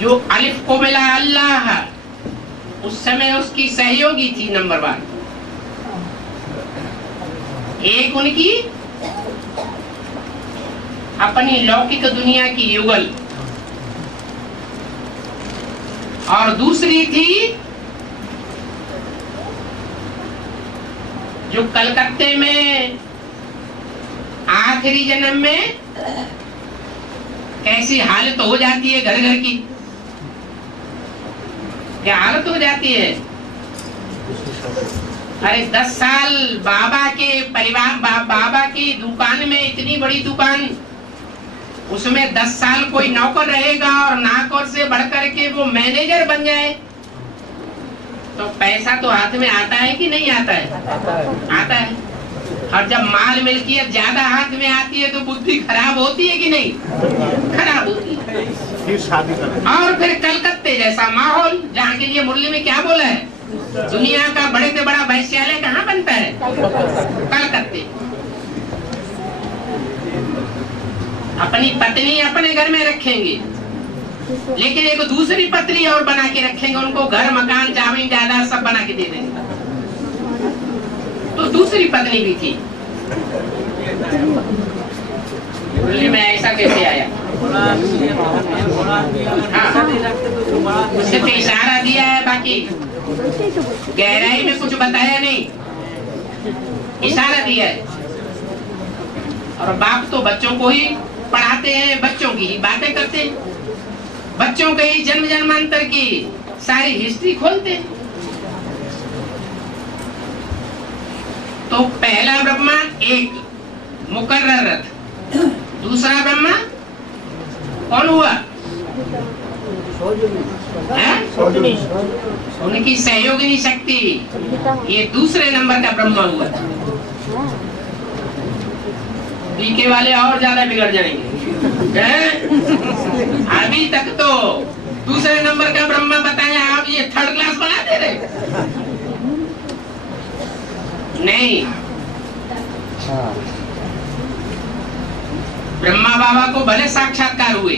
जो अलिफ को मिला अल्लाह, उस समय उसकी सहयोगी थी नंबर 1। एक उनकी अपनी लौकिक दुनिया की युगल, और दूसरी थी जो कलकत्ते में आखिरी जन्म में कैसी हालत हो जाती है घर घर की, क्या हालत हो जाती है। अरे 10 साल बाबा के परिवार बाबा की दुकान में, इतनी बड़ी दुकान, उसमें 10 साल कोई नौकर रहेगा और नौकर से बढ़कर के वो मैनेजर बन जाए तो पैसा तो हाथ में आता है कि नहीं आता है? आता है। और जब माल मिल्कियत ज्यादा हाथ में आती है तो बुद्धि खराब होती है कि नहीं? खराब होती है। और फिर कलकत्ते जैसा माहौल, जहाँ के लिए मुरली में क्या बोला है, दुनिया का बड़े से बड़ा वैश्यालय कहाँ बनता है? कलकत्ते। अपनी पत्नी अपने घर में रखेंगे, लेकिन एक दूसरी पत्नी और बना के रखेंगे, उनको घर मकान जमीन जायदाद सब बना के दे देंगे। तो दूसरी पत्नी भी थी। दिल्ली में ऐसा कैसे आया? सिर्फ इशारा दिया है, बाकी गहराई में कुछ बताया नहीं, इशारा दिया है। और बाप तो बच्चों को ही पढ़ाते हैं, बच्चों की ही बातें करते हैं, बच्चों के ही जन्म जन्मांतर की सारी हिस्ट्री खोलते हैं। तो पहला ब्रह्मा एक मुकर्रर रथ, दूसरा ब्रह्मा कौन हुआ? उनकी सहयोगिनी शक्ति, ये दूसरे नंबर का ब्रह्मा हुआ। बीके वाले और ज्यादा बिगड़ जाएंगे। अभी तक तो दूसरे नंबर का ब्रह्मा बताया, आप ये थर्ड क्लास बना दे रहे? नहीं, ब्रह्मा बाबा को भले साक्षात्कार हुए,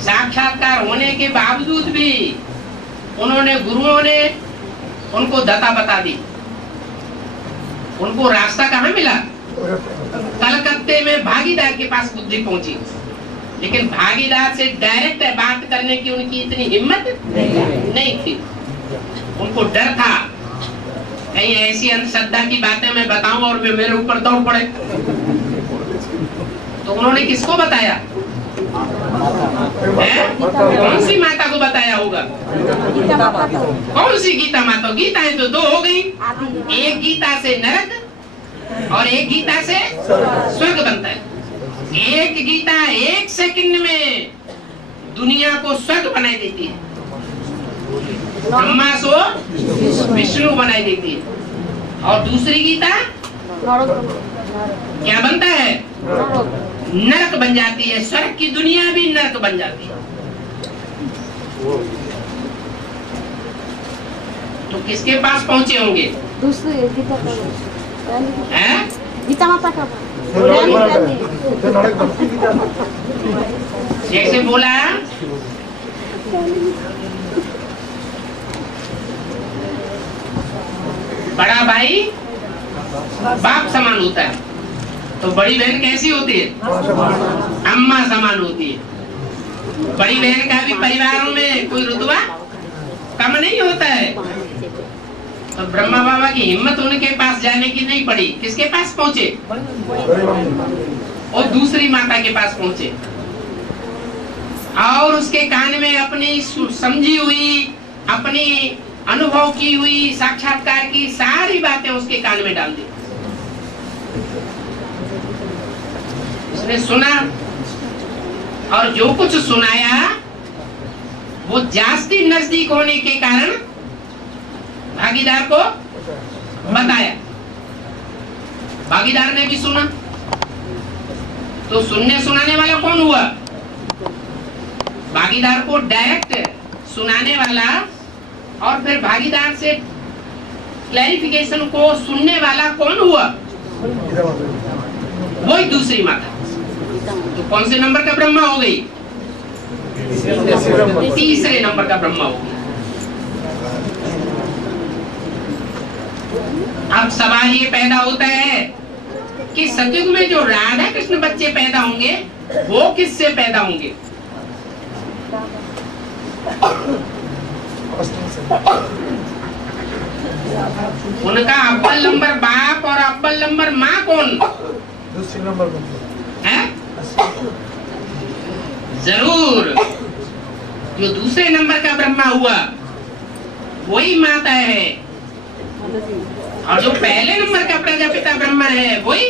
साक्षात्कार होने के बावजूद भी उन्होंने, गुरुओं ने उनको दता बता दी। उनको रास्ता कहाँ मिला? कलकत्ते में भागीदार के पास बुद्धि पहुंची, लेकिन भागीदार से डायरेक्ट बात करने की उनकी इतनी हिम्मत नहीं थी। उनको डर था कहीं ऐसी अंधश्रद्धा की बातें मैं बताऊं और वे मेरे ऊपर दौड़ पड़े। तो उन्होंने किसको बताया? कौन सी माता को बताया होगा? कौन सी गीता माता? गीताएं तो दो हो गई, एक गीता से नरक और एक गीता से स्वर्ग बनता है। एक गीता 1 सेकंड में दुनिया को स्वर्ग बनाई देती है, ब्रह्मा को विष्णु बनाई देती है। और दूसरी गीता क्या बनता है? नरक बन जाती है, स्वर्ग की दुनिया भी नरक बन जाती है। तो किसके पास पहुंचे होंगे? दूसरी गीता गीता माता का जैसे बोला बड़ा भाई बाप समान होता है, तो बड़ी बहन कैसी होती है? अम्मा समान होती है। बड़ी बहन का भी परिवारों में कोई रुतबा कम नहीं होता है। तो ब्रह्मा बाबा की हिम्मत उनके पास जाने की नहीं पड़ी। किसके पास पहुंचे? और दूसरी माता के पास पहुंचे और उसके कान में अपनी समझी हुई, अपनी अनुभव की हुई, साक्षात्कार की सारी बातें उसके कान में डाल दी। उसने सुना और जो कुछ सुनाया वो जास्ती नजदीक होने के कारण भागीदार को बताया। भागीदार ने भी सुना। तो सुनने सुनाने वाला कौन हुआ? भागीदार को डायरेक्ट सुनाने वाला और फिर भागीदार से क्लैरिफिकेशन को सुनने वाला कौन हुआ? वही दूसरी माता। तो कौन से नंबर का ब्रह्मा हो गई? तीसरे नंबर का ब्रह्मा हो गई। अब सवाल ये पैदा होता है कि सतयुग में जो राधा कृष्ण बच्चे पैदा होंगे वो किससे पैदा होंगे? उनका अव्वल नंबर बाप और अव्वल नंबर माँ कौन? दूसरे नंबर है? जरूर, जो दूसरे नंबर का ब्रह्मा हुआ वही माता है, और जो पहले नंबर का प्रजापिता ब्रह्मा है वही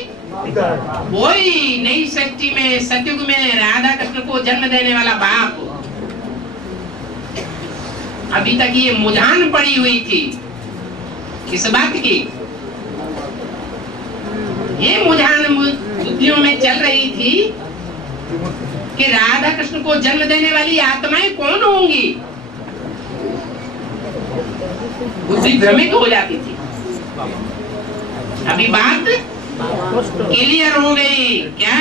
नई सृष्टि में सतयुग में राधा कृष्ण को जन्म देने वाला बाप। अभी तक ये मुझान पड़ी हुई थी किस बात की? ये मुझान बुद्धियों में चल रही थी कि राधा कृष्ण को जन्म देने वाली आत्माएं कौन होंगी। बुद्धि भ्रमित हो जाती थी। अभी बात क्लियर हो गई क्या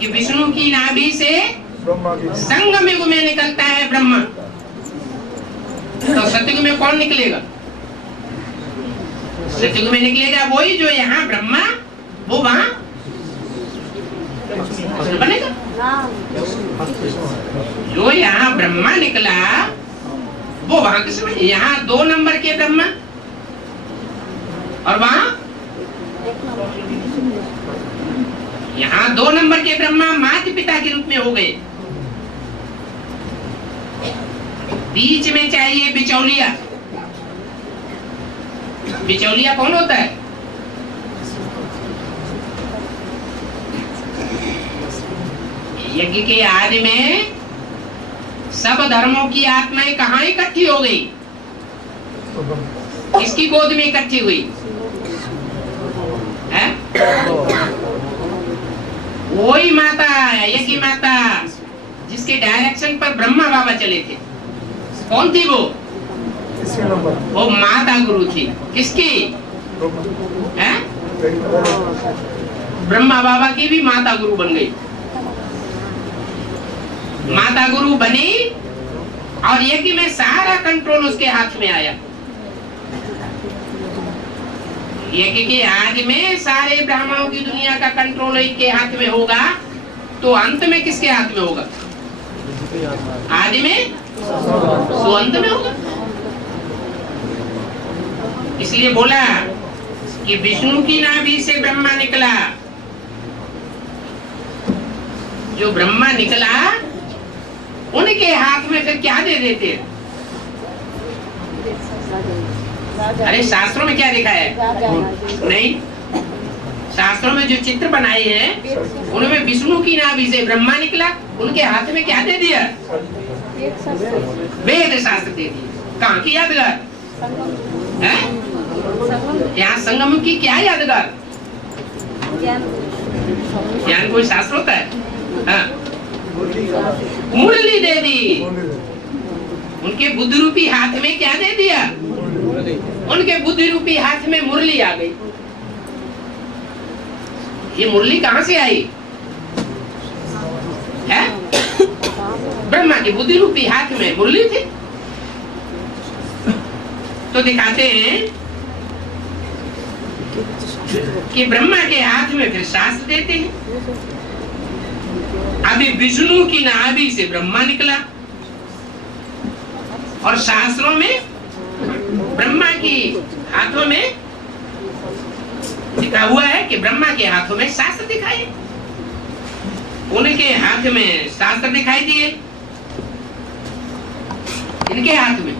कि विष्णु की नाभि से संगम युग में निकलता है ब्रह्मा, तो सतयुग में कौन निकलेगा? सतयुग में निकलेगा वही जो यहाँ ब्रह्मा, वो वहाँ बनेगा। जो यहाँ ब्रह्मा निकला वो वहां किस में? यहाँ 2 नंबर के ब्रह्मा और वहां यहाँ 2 नंबर के ब्रह्मा माता पिता के रूप में हो गए। बीच में चाहिए बिचौलिया। बिचौलिया कौन होता है? यज्ञ के आदि में सब धर्मों की आत्माएं कहाँ इकट्ठी हो गई? किसकी गोद में इकट्ठी हुई है? वही माता, यज्ञ माता, जिसके डायरेक्शन पर ब्रह्मा बाबा चले थे। कौन थी वो? वो माता गुरु थी। किसकी है? ब्रह्मा बाबा की भी माता गुरु बन गई। माता गुरु बनी और यज्ञ में सारा कंट्रोल उसके हाथ में आया। यज्ञ के आदि में सारे ब्राह्मणों की दुनिया का कंट्रोल इनके हाथ में होगा, तो अंत में किसके हाथ में होगा? आदि में तो अंत में होगा। इसलिए बोला कि विष्णु की नाभि से ब्रह्मा निकला। जो ब्रह्मा निकला उनके हाथ में फिर क्या दे देते हैं? अरे शास्त्रों में क्या लिखा है? नहीं, शास्त्रों में जो चित्र बनाए हैं उनमें विष्णु की नाभि से ब्रह्मा निकला, उनके हाथ में क्या दे दिया? वेद शास्त्र दे दिए। कहाँ की यादगार है? यहाँ संगम की क्या यादगार? ज्ञान कोई शास्त्र होता है? हाँ, मुरली दे दी। उनके बुद्धि रूपी हाथ में क्या दे दिया? उनके बुद्धि रूपी हाथ में मुरली आ गई। ये मुरली कहां से आई है? ब्रह्मा की बुद्धि रूपी हाथ में मुरली थी। तो दिखाते हैं कि ब्रह्मा के हाथ में फिर शास्त्र देते हैं। अभी विष्णु की नाभि से ब्रह्मा निकला और शास्त्रों में ब्रह्मा की हाथों में लिखा हुआ है कि ब्रह्मा के हाथों में शास्त्र दिखाए। उनके हाथ में शास्त्र दिखाई दिए, इनके हाथ में,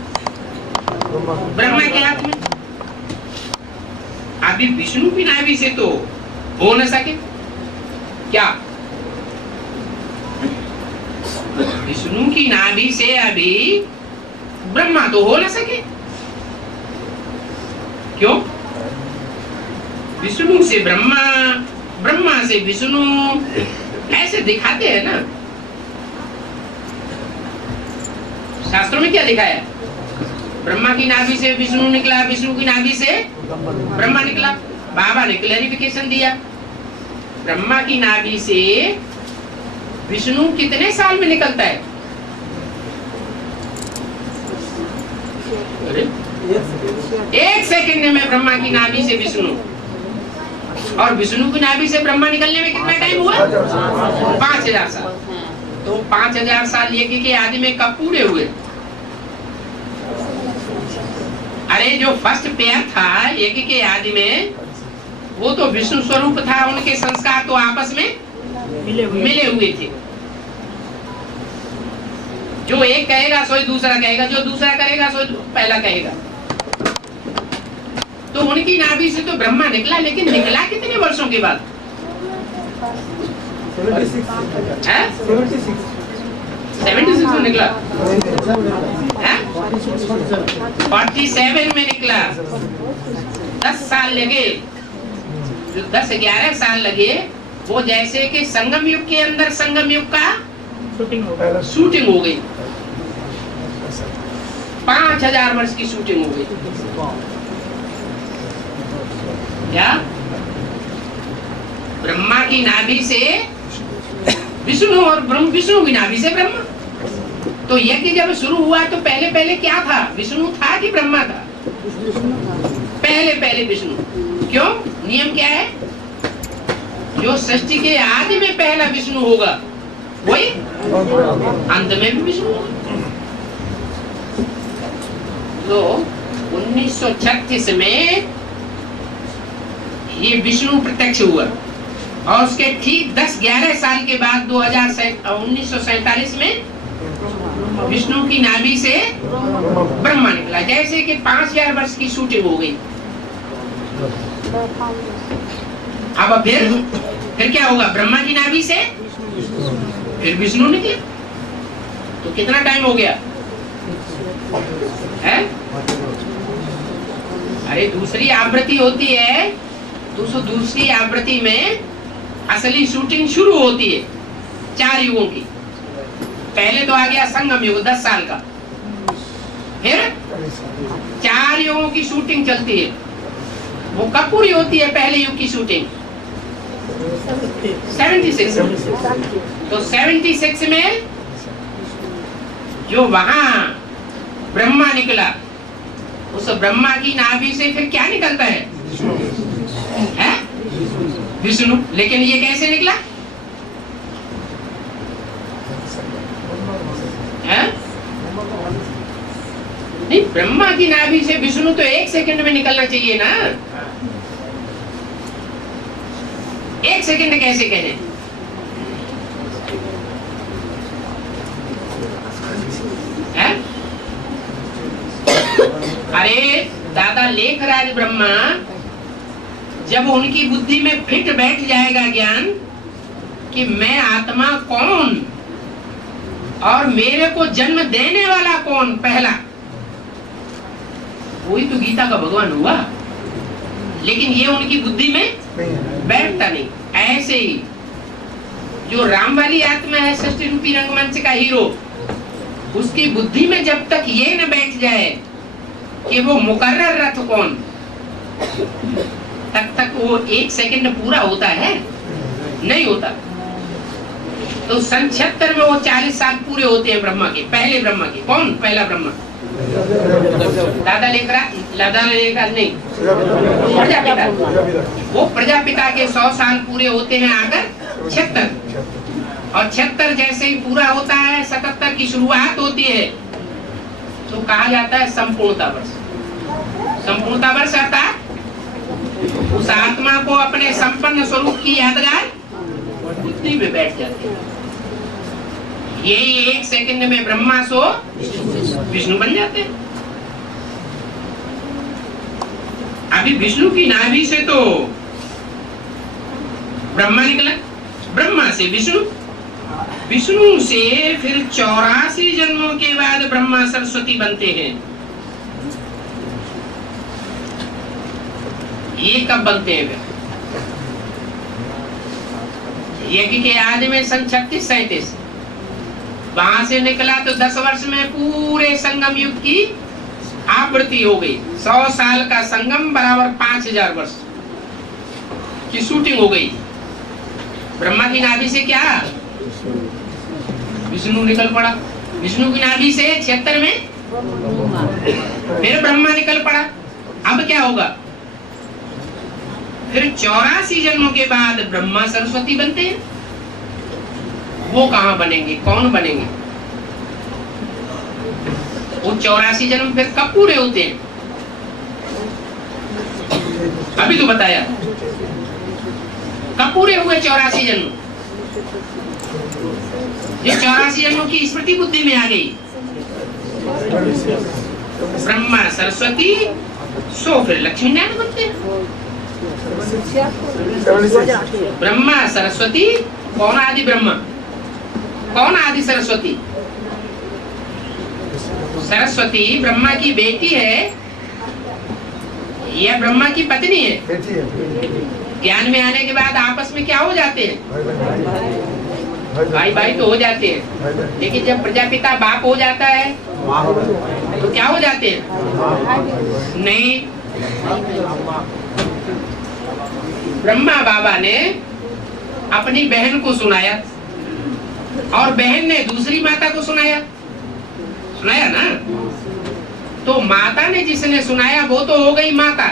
ब्रह्मा के हाथ में। अभी विष्णु की नाभि से तो हो न सके। क्या विष्णु की नाभि से अभी ब्रह्मा तो हो न सके? क्यों? विष्णु से ब्रह्मा, ब्रह्मा से विष्णु, ऐसे दिखाते हैं ना। शास्त्रों में क्या लिखा है? ब्रह्मा की नाभि से विष्णु निकला, विष्णु की नाभि से ब्रह्मा निकला। बाबा ने क्लैरिफिकेशन दिया, ब्रह्मा की नाभि से विष्णु कितने साल में निकलता है? अरे 1 सेकंड में ब्रह्मा की नाभि से विष्णु, और विष्णु की नाभि से ब्रह्मा निकलने में कितना टाइम हुआ? 5000 साल। तो 5000 साल यज्ञ के आदि में कब पूरे हुए? अरे जो फर्स्ट पेयर था यज्ञ के आदि में, वो तो विष्णु स्वरूप था। उनके संस्कार तो आपस में मिले हुए थे। जो एक कहेगा सोई दूसरा कहेगा, जो दूसरा करेगा सोई पहला कहेगा। तो उनकी नाभि से तो ब्रह्मा निकला, लेकिन निकला कितने वर्षों के बाद? 76 में निकला है? 47 में निकला। 10 साल लगे। जो 10-11 साल लगे, वो जैसे कि संगम युग के अंदर संगम युग का शूटिंग हो गई। 5 5000 वर्ष की शूटिंग हो गई। क्या ब्रह्मा की नाभि से विष्णु और विष्णु की नाभि से ब्रह्मा। तो यज्ञ जब शुरू हुआ तो पहले पहले क्या था? विष्णु था कि ब्रह्मा था? पहले पहले विष्णु। क्यों? नियम क्या है? जो सृष्टि के आदि में पहला विष्णु होगा वही अंत में भी विष्णु होगा। तो 1936 में ये विष्णु प्रत्यक्ष हुआ और उसके ठीक 10-11 साल के बाद 1947 में विष्णु की नाभि से ब्रह्मा निकला। जैसे कि 5000 वर्ष की शूटिंग हो गई। अब फिर क्या होगा? ब्रह्मा की नाभि से फिर विष्णु निकले। तो कितना टाइम हो गया है? अरे दूसरी आवृत्ति होती है, दूसरी आवृत्ति में असली शूटिंग शुरू होती है 4 युगों की। पहले तो आ गया संगम युग 10 साल का, फिर 4 युगों की शूटिंग चलती है। वो कब पूरी होती है पहले युग की शूटिंग? 76। तो 76 में जो वहां ब्रह्मा निकला, उस ब्रह्मा की नाभि से फिर क्या निकलता है? विष्णु। लेकिन ये कैसे निकला है? नहीं, ब्रह्मा की नाभि से विष्णु तो 1 सेकंड में निकलना चाहिए ना। 1 सेकंड कैसे कहें? है? अरे दादा लेखराज ब्रह्मा जब उनकी बुद्धि में फिट बैठ जाएगा ज्ञान कि मैं आत्मा कौन और मेरे को जन्म देने वाला कौन, पहला वही तो गीता का भगवान हुआ। लेकिन ये उनकी बुद्धि में बैठता नहीं। ऐसे ही जो राम वाली आत्मा है, सृष्टि रूपी रंगमंच का हीरो, उसकी बुद्धि में जब तक ये न बैठ जाए कि वो मुकर्रर रथ कौन, तब तक वो 1 सेकंड पूरा होता है? नहीं होता। तो सन 76 में वो 40 साल पूरे होते हैं ब्रह्मा के, पहले ब्रह्मा के। कौन पहला ब्रह्मा? दादा लेखराज नहीं, प्रजापिता। वो प्रजापिता के 100 साल पूरे होते हैं आकर 76। और 76 जैसे ही पूरा होता है, 77 की शुरुआत होती है, तो कहा जाता है संपूर्णता वर्ष। संपूर्णता वर्ष अर्थात उस आत्मा को अपने संपन्न स्वरूप की यादगार बुद्धि में बैठ जाती है। यही 1 सेकंड में ब्रह्मा सो विष्णु बन जाते हैं। अभी विष्णु की नाभि से तो ब्रह्मा निकला, ब्रह्मा से विष्णु, विष्णु से फिर 84 जन्मों के बाद ब्रह्मा सरस्वती बनते हैं। ये कब बनते हैं? यज्ञ के आदि में सन 36-37 वहां से निकला तो 10 वर्ष में पूरे संगम युग की आवृत्ति हो गई। 100 साल का संगम बराबर 5000 वर्ष की शूटिंग हो गई। ब्रह्मा की नाभि से क्या? विष्णु निकल पड़ा। विष्णु की नाभि से 76 में फिर ब्रह्मा निकल पड़ा। अब क्या होगा? फिर 84 जन्मों के बाद ब्रह्मा सरस्वती बनते हैं। वो कहां बनेंगे? कौन बनेंगे? वो 84 जन्म फिर कब पूरे होते हैं? अभी तो बताया कब पूरे हुए 84 जन्म। ये 84 जन्मों की स्मृति बुद्धि में आ गई। ब्रह्मा सरस्वती सो फिर लक्ष्मी नारायण बनते हैं। ब्रह्मा सरस्वती, कौन आदि ब्रह्मा, कौन आदि सरस्वती? सरस्वती ब्रह्मा की बेटी है या ब्रह्मा की पत्नी है? ज्ञान में आने के बाद आपस में क्या हो जाते हैं? भाई भाई तो हो जाते हैं। लेकिन जब प्रजापिता बाप हो जाता है तो क्या हो जाते हैं? नहीं, ब्रह्मा बाबा ने अपनी बहन को सुनाया और बहन ने दूसरी माता को सुनाया ना। तो माता ने जिसने सुनाया वो तो हो गई माता,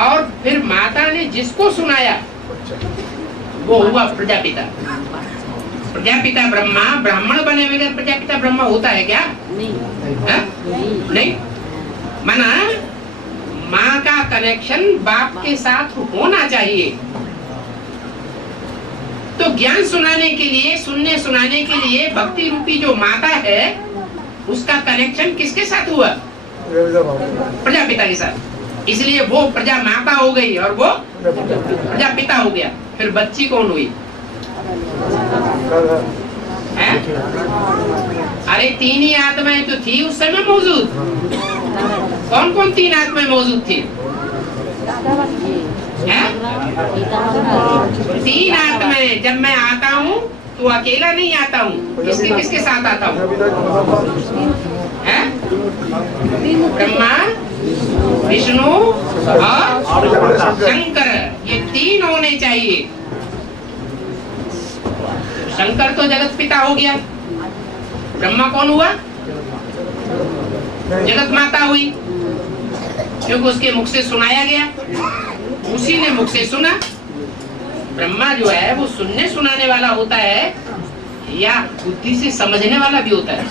और फिर माता ने जिसको सुनाया वो हुआ प्रजापिता। प्रजापिता ब्रह्मा, ब्राह्मण बने बगैर प्रजापिता ब्रह्मा होता है क्या? नहीं। माना माँ का कनेक्शन बाप के साथ होना चाहिए। तो ज्ञान सुनाने के लिए, सुनने सुनाने के लिए भक्ति रूपी जो माता है उसका कनेक्शन किसके साथ हुआ? प्रजापिता के साथ। इसलिए वो प्रजा माता हो गई और वो प्रजापिता हो गया। फिर बच्ची कौन हुई? है? अरे तीन ही आत्माएं तो थी उस समय मौजूद। कौन कौन तीन आत्माएं मौजूद थी? तीन आत्माएं। जब मैं आता हूँ तो अकेला नहीं आता हूँ, किसके किसके साथ आता हूँ? ब्रह्मा, विष्णु और शंकर, ये तीन होने चाहिए। शंकर तो जगत पिता हो गया, ब्रह्मा कौन हुआ? जगत माता हुई, क्योंकि उसके मुख से सुनाया गया, उसी ने मुख से सुना। ब्रह्मा जो है वो सुनने सुनाने वाला होता है या बुद्धि से समझने वाला भी होता है?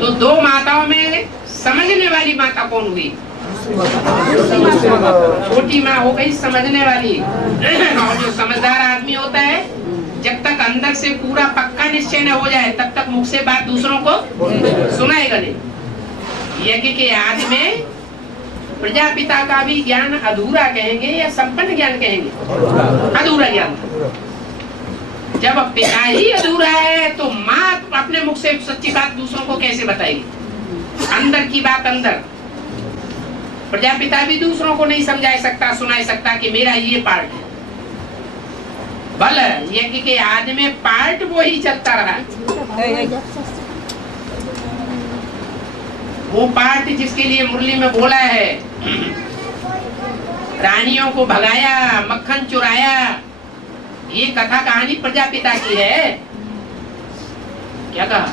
तो दो माताओं में समझने वाली माता कौन हुई? छोटी माँ हो गई समझने वाली। और जो समझदार आदमी होता है, जब तक अंदर से पूरा पक्का निश्चय न हो जाए तब तक मुख से बात दूसरों को सुनाएगा नहीं। यज्ञ के आदि में प्रजापिता का भी ज्ञान अधूरा कहेंगे या संपन्न ज्ञान कहेंगे? अधूरा ज्ञान। जब पिता ही अधूरा है तो माँ अपने मुख से सच्ची बात दूसरों को कैसे बताएगी? अंदर की बात अंदर। प्रजापिता भी दूसरों को नहीं समझा सकता, सुना सकता कि मेरा ये पार्ट है। बल यज्ञ के आदि में पार्ट वो ही चलता रहा। वो पार्ट जिसके लिए मुरली में बोला है, रानियों को भगाया, मक्खन चुराया, ये कथा कहानी प्रजापिता की है। क्या कहा?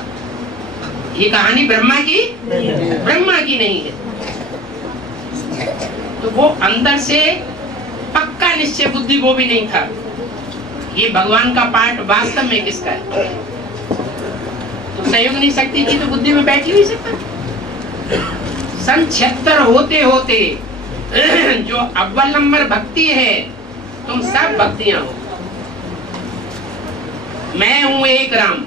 ये कहानी ब्रह्मा की नहीं है। तो वो अंदर से पक्का निश्चय बुद्धि वो भी नहीं था। ये भगवान का पार्ट वास्तव में किसका है? तो संयोग नहीं शक्ति की तो बुद्धि में बैठ ही नहीं सकता। सन 76 होते होते जो अव्वल नंबर भक्ति है, तुम सब भक्तियां हो। मैं हूं एक राम,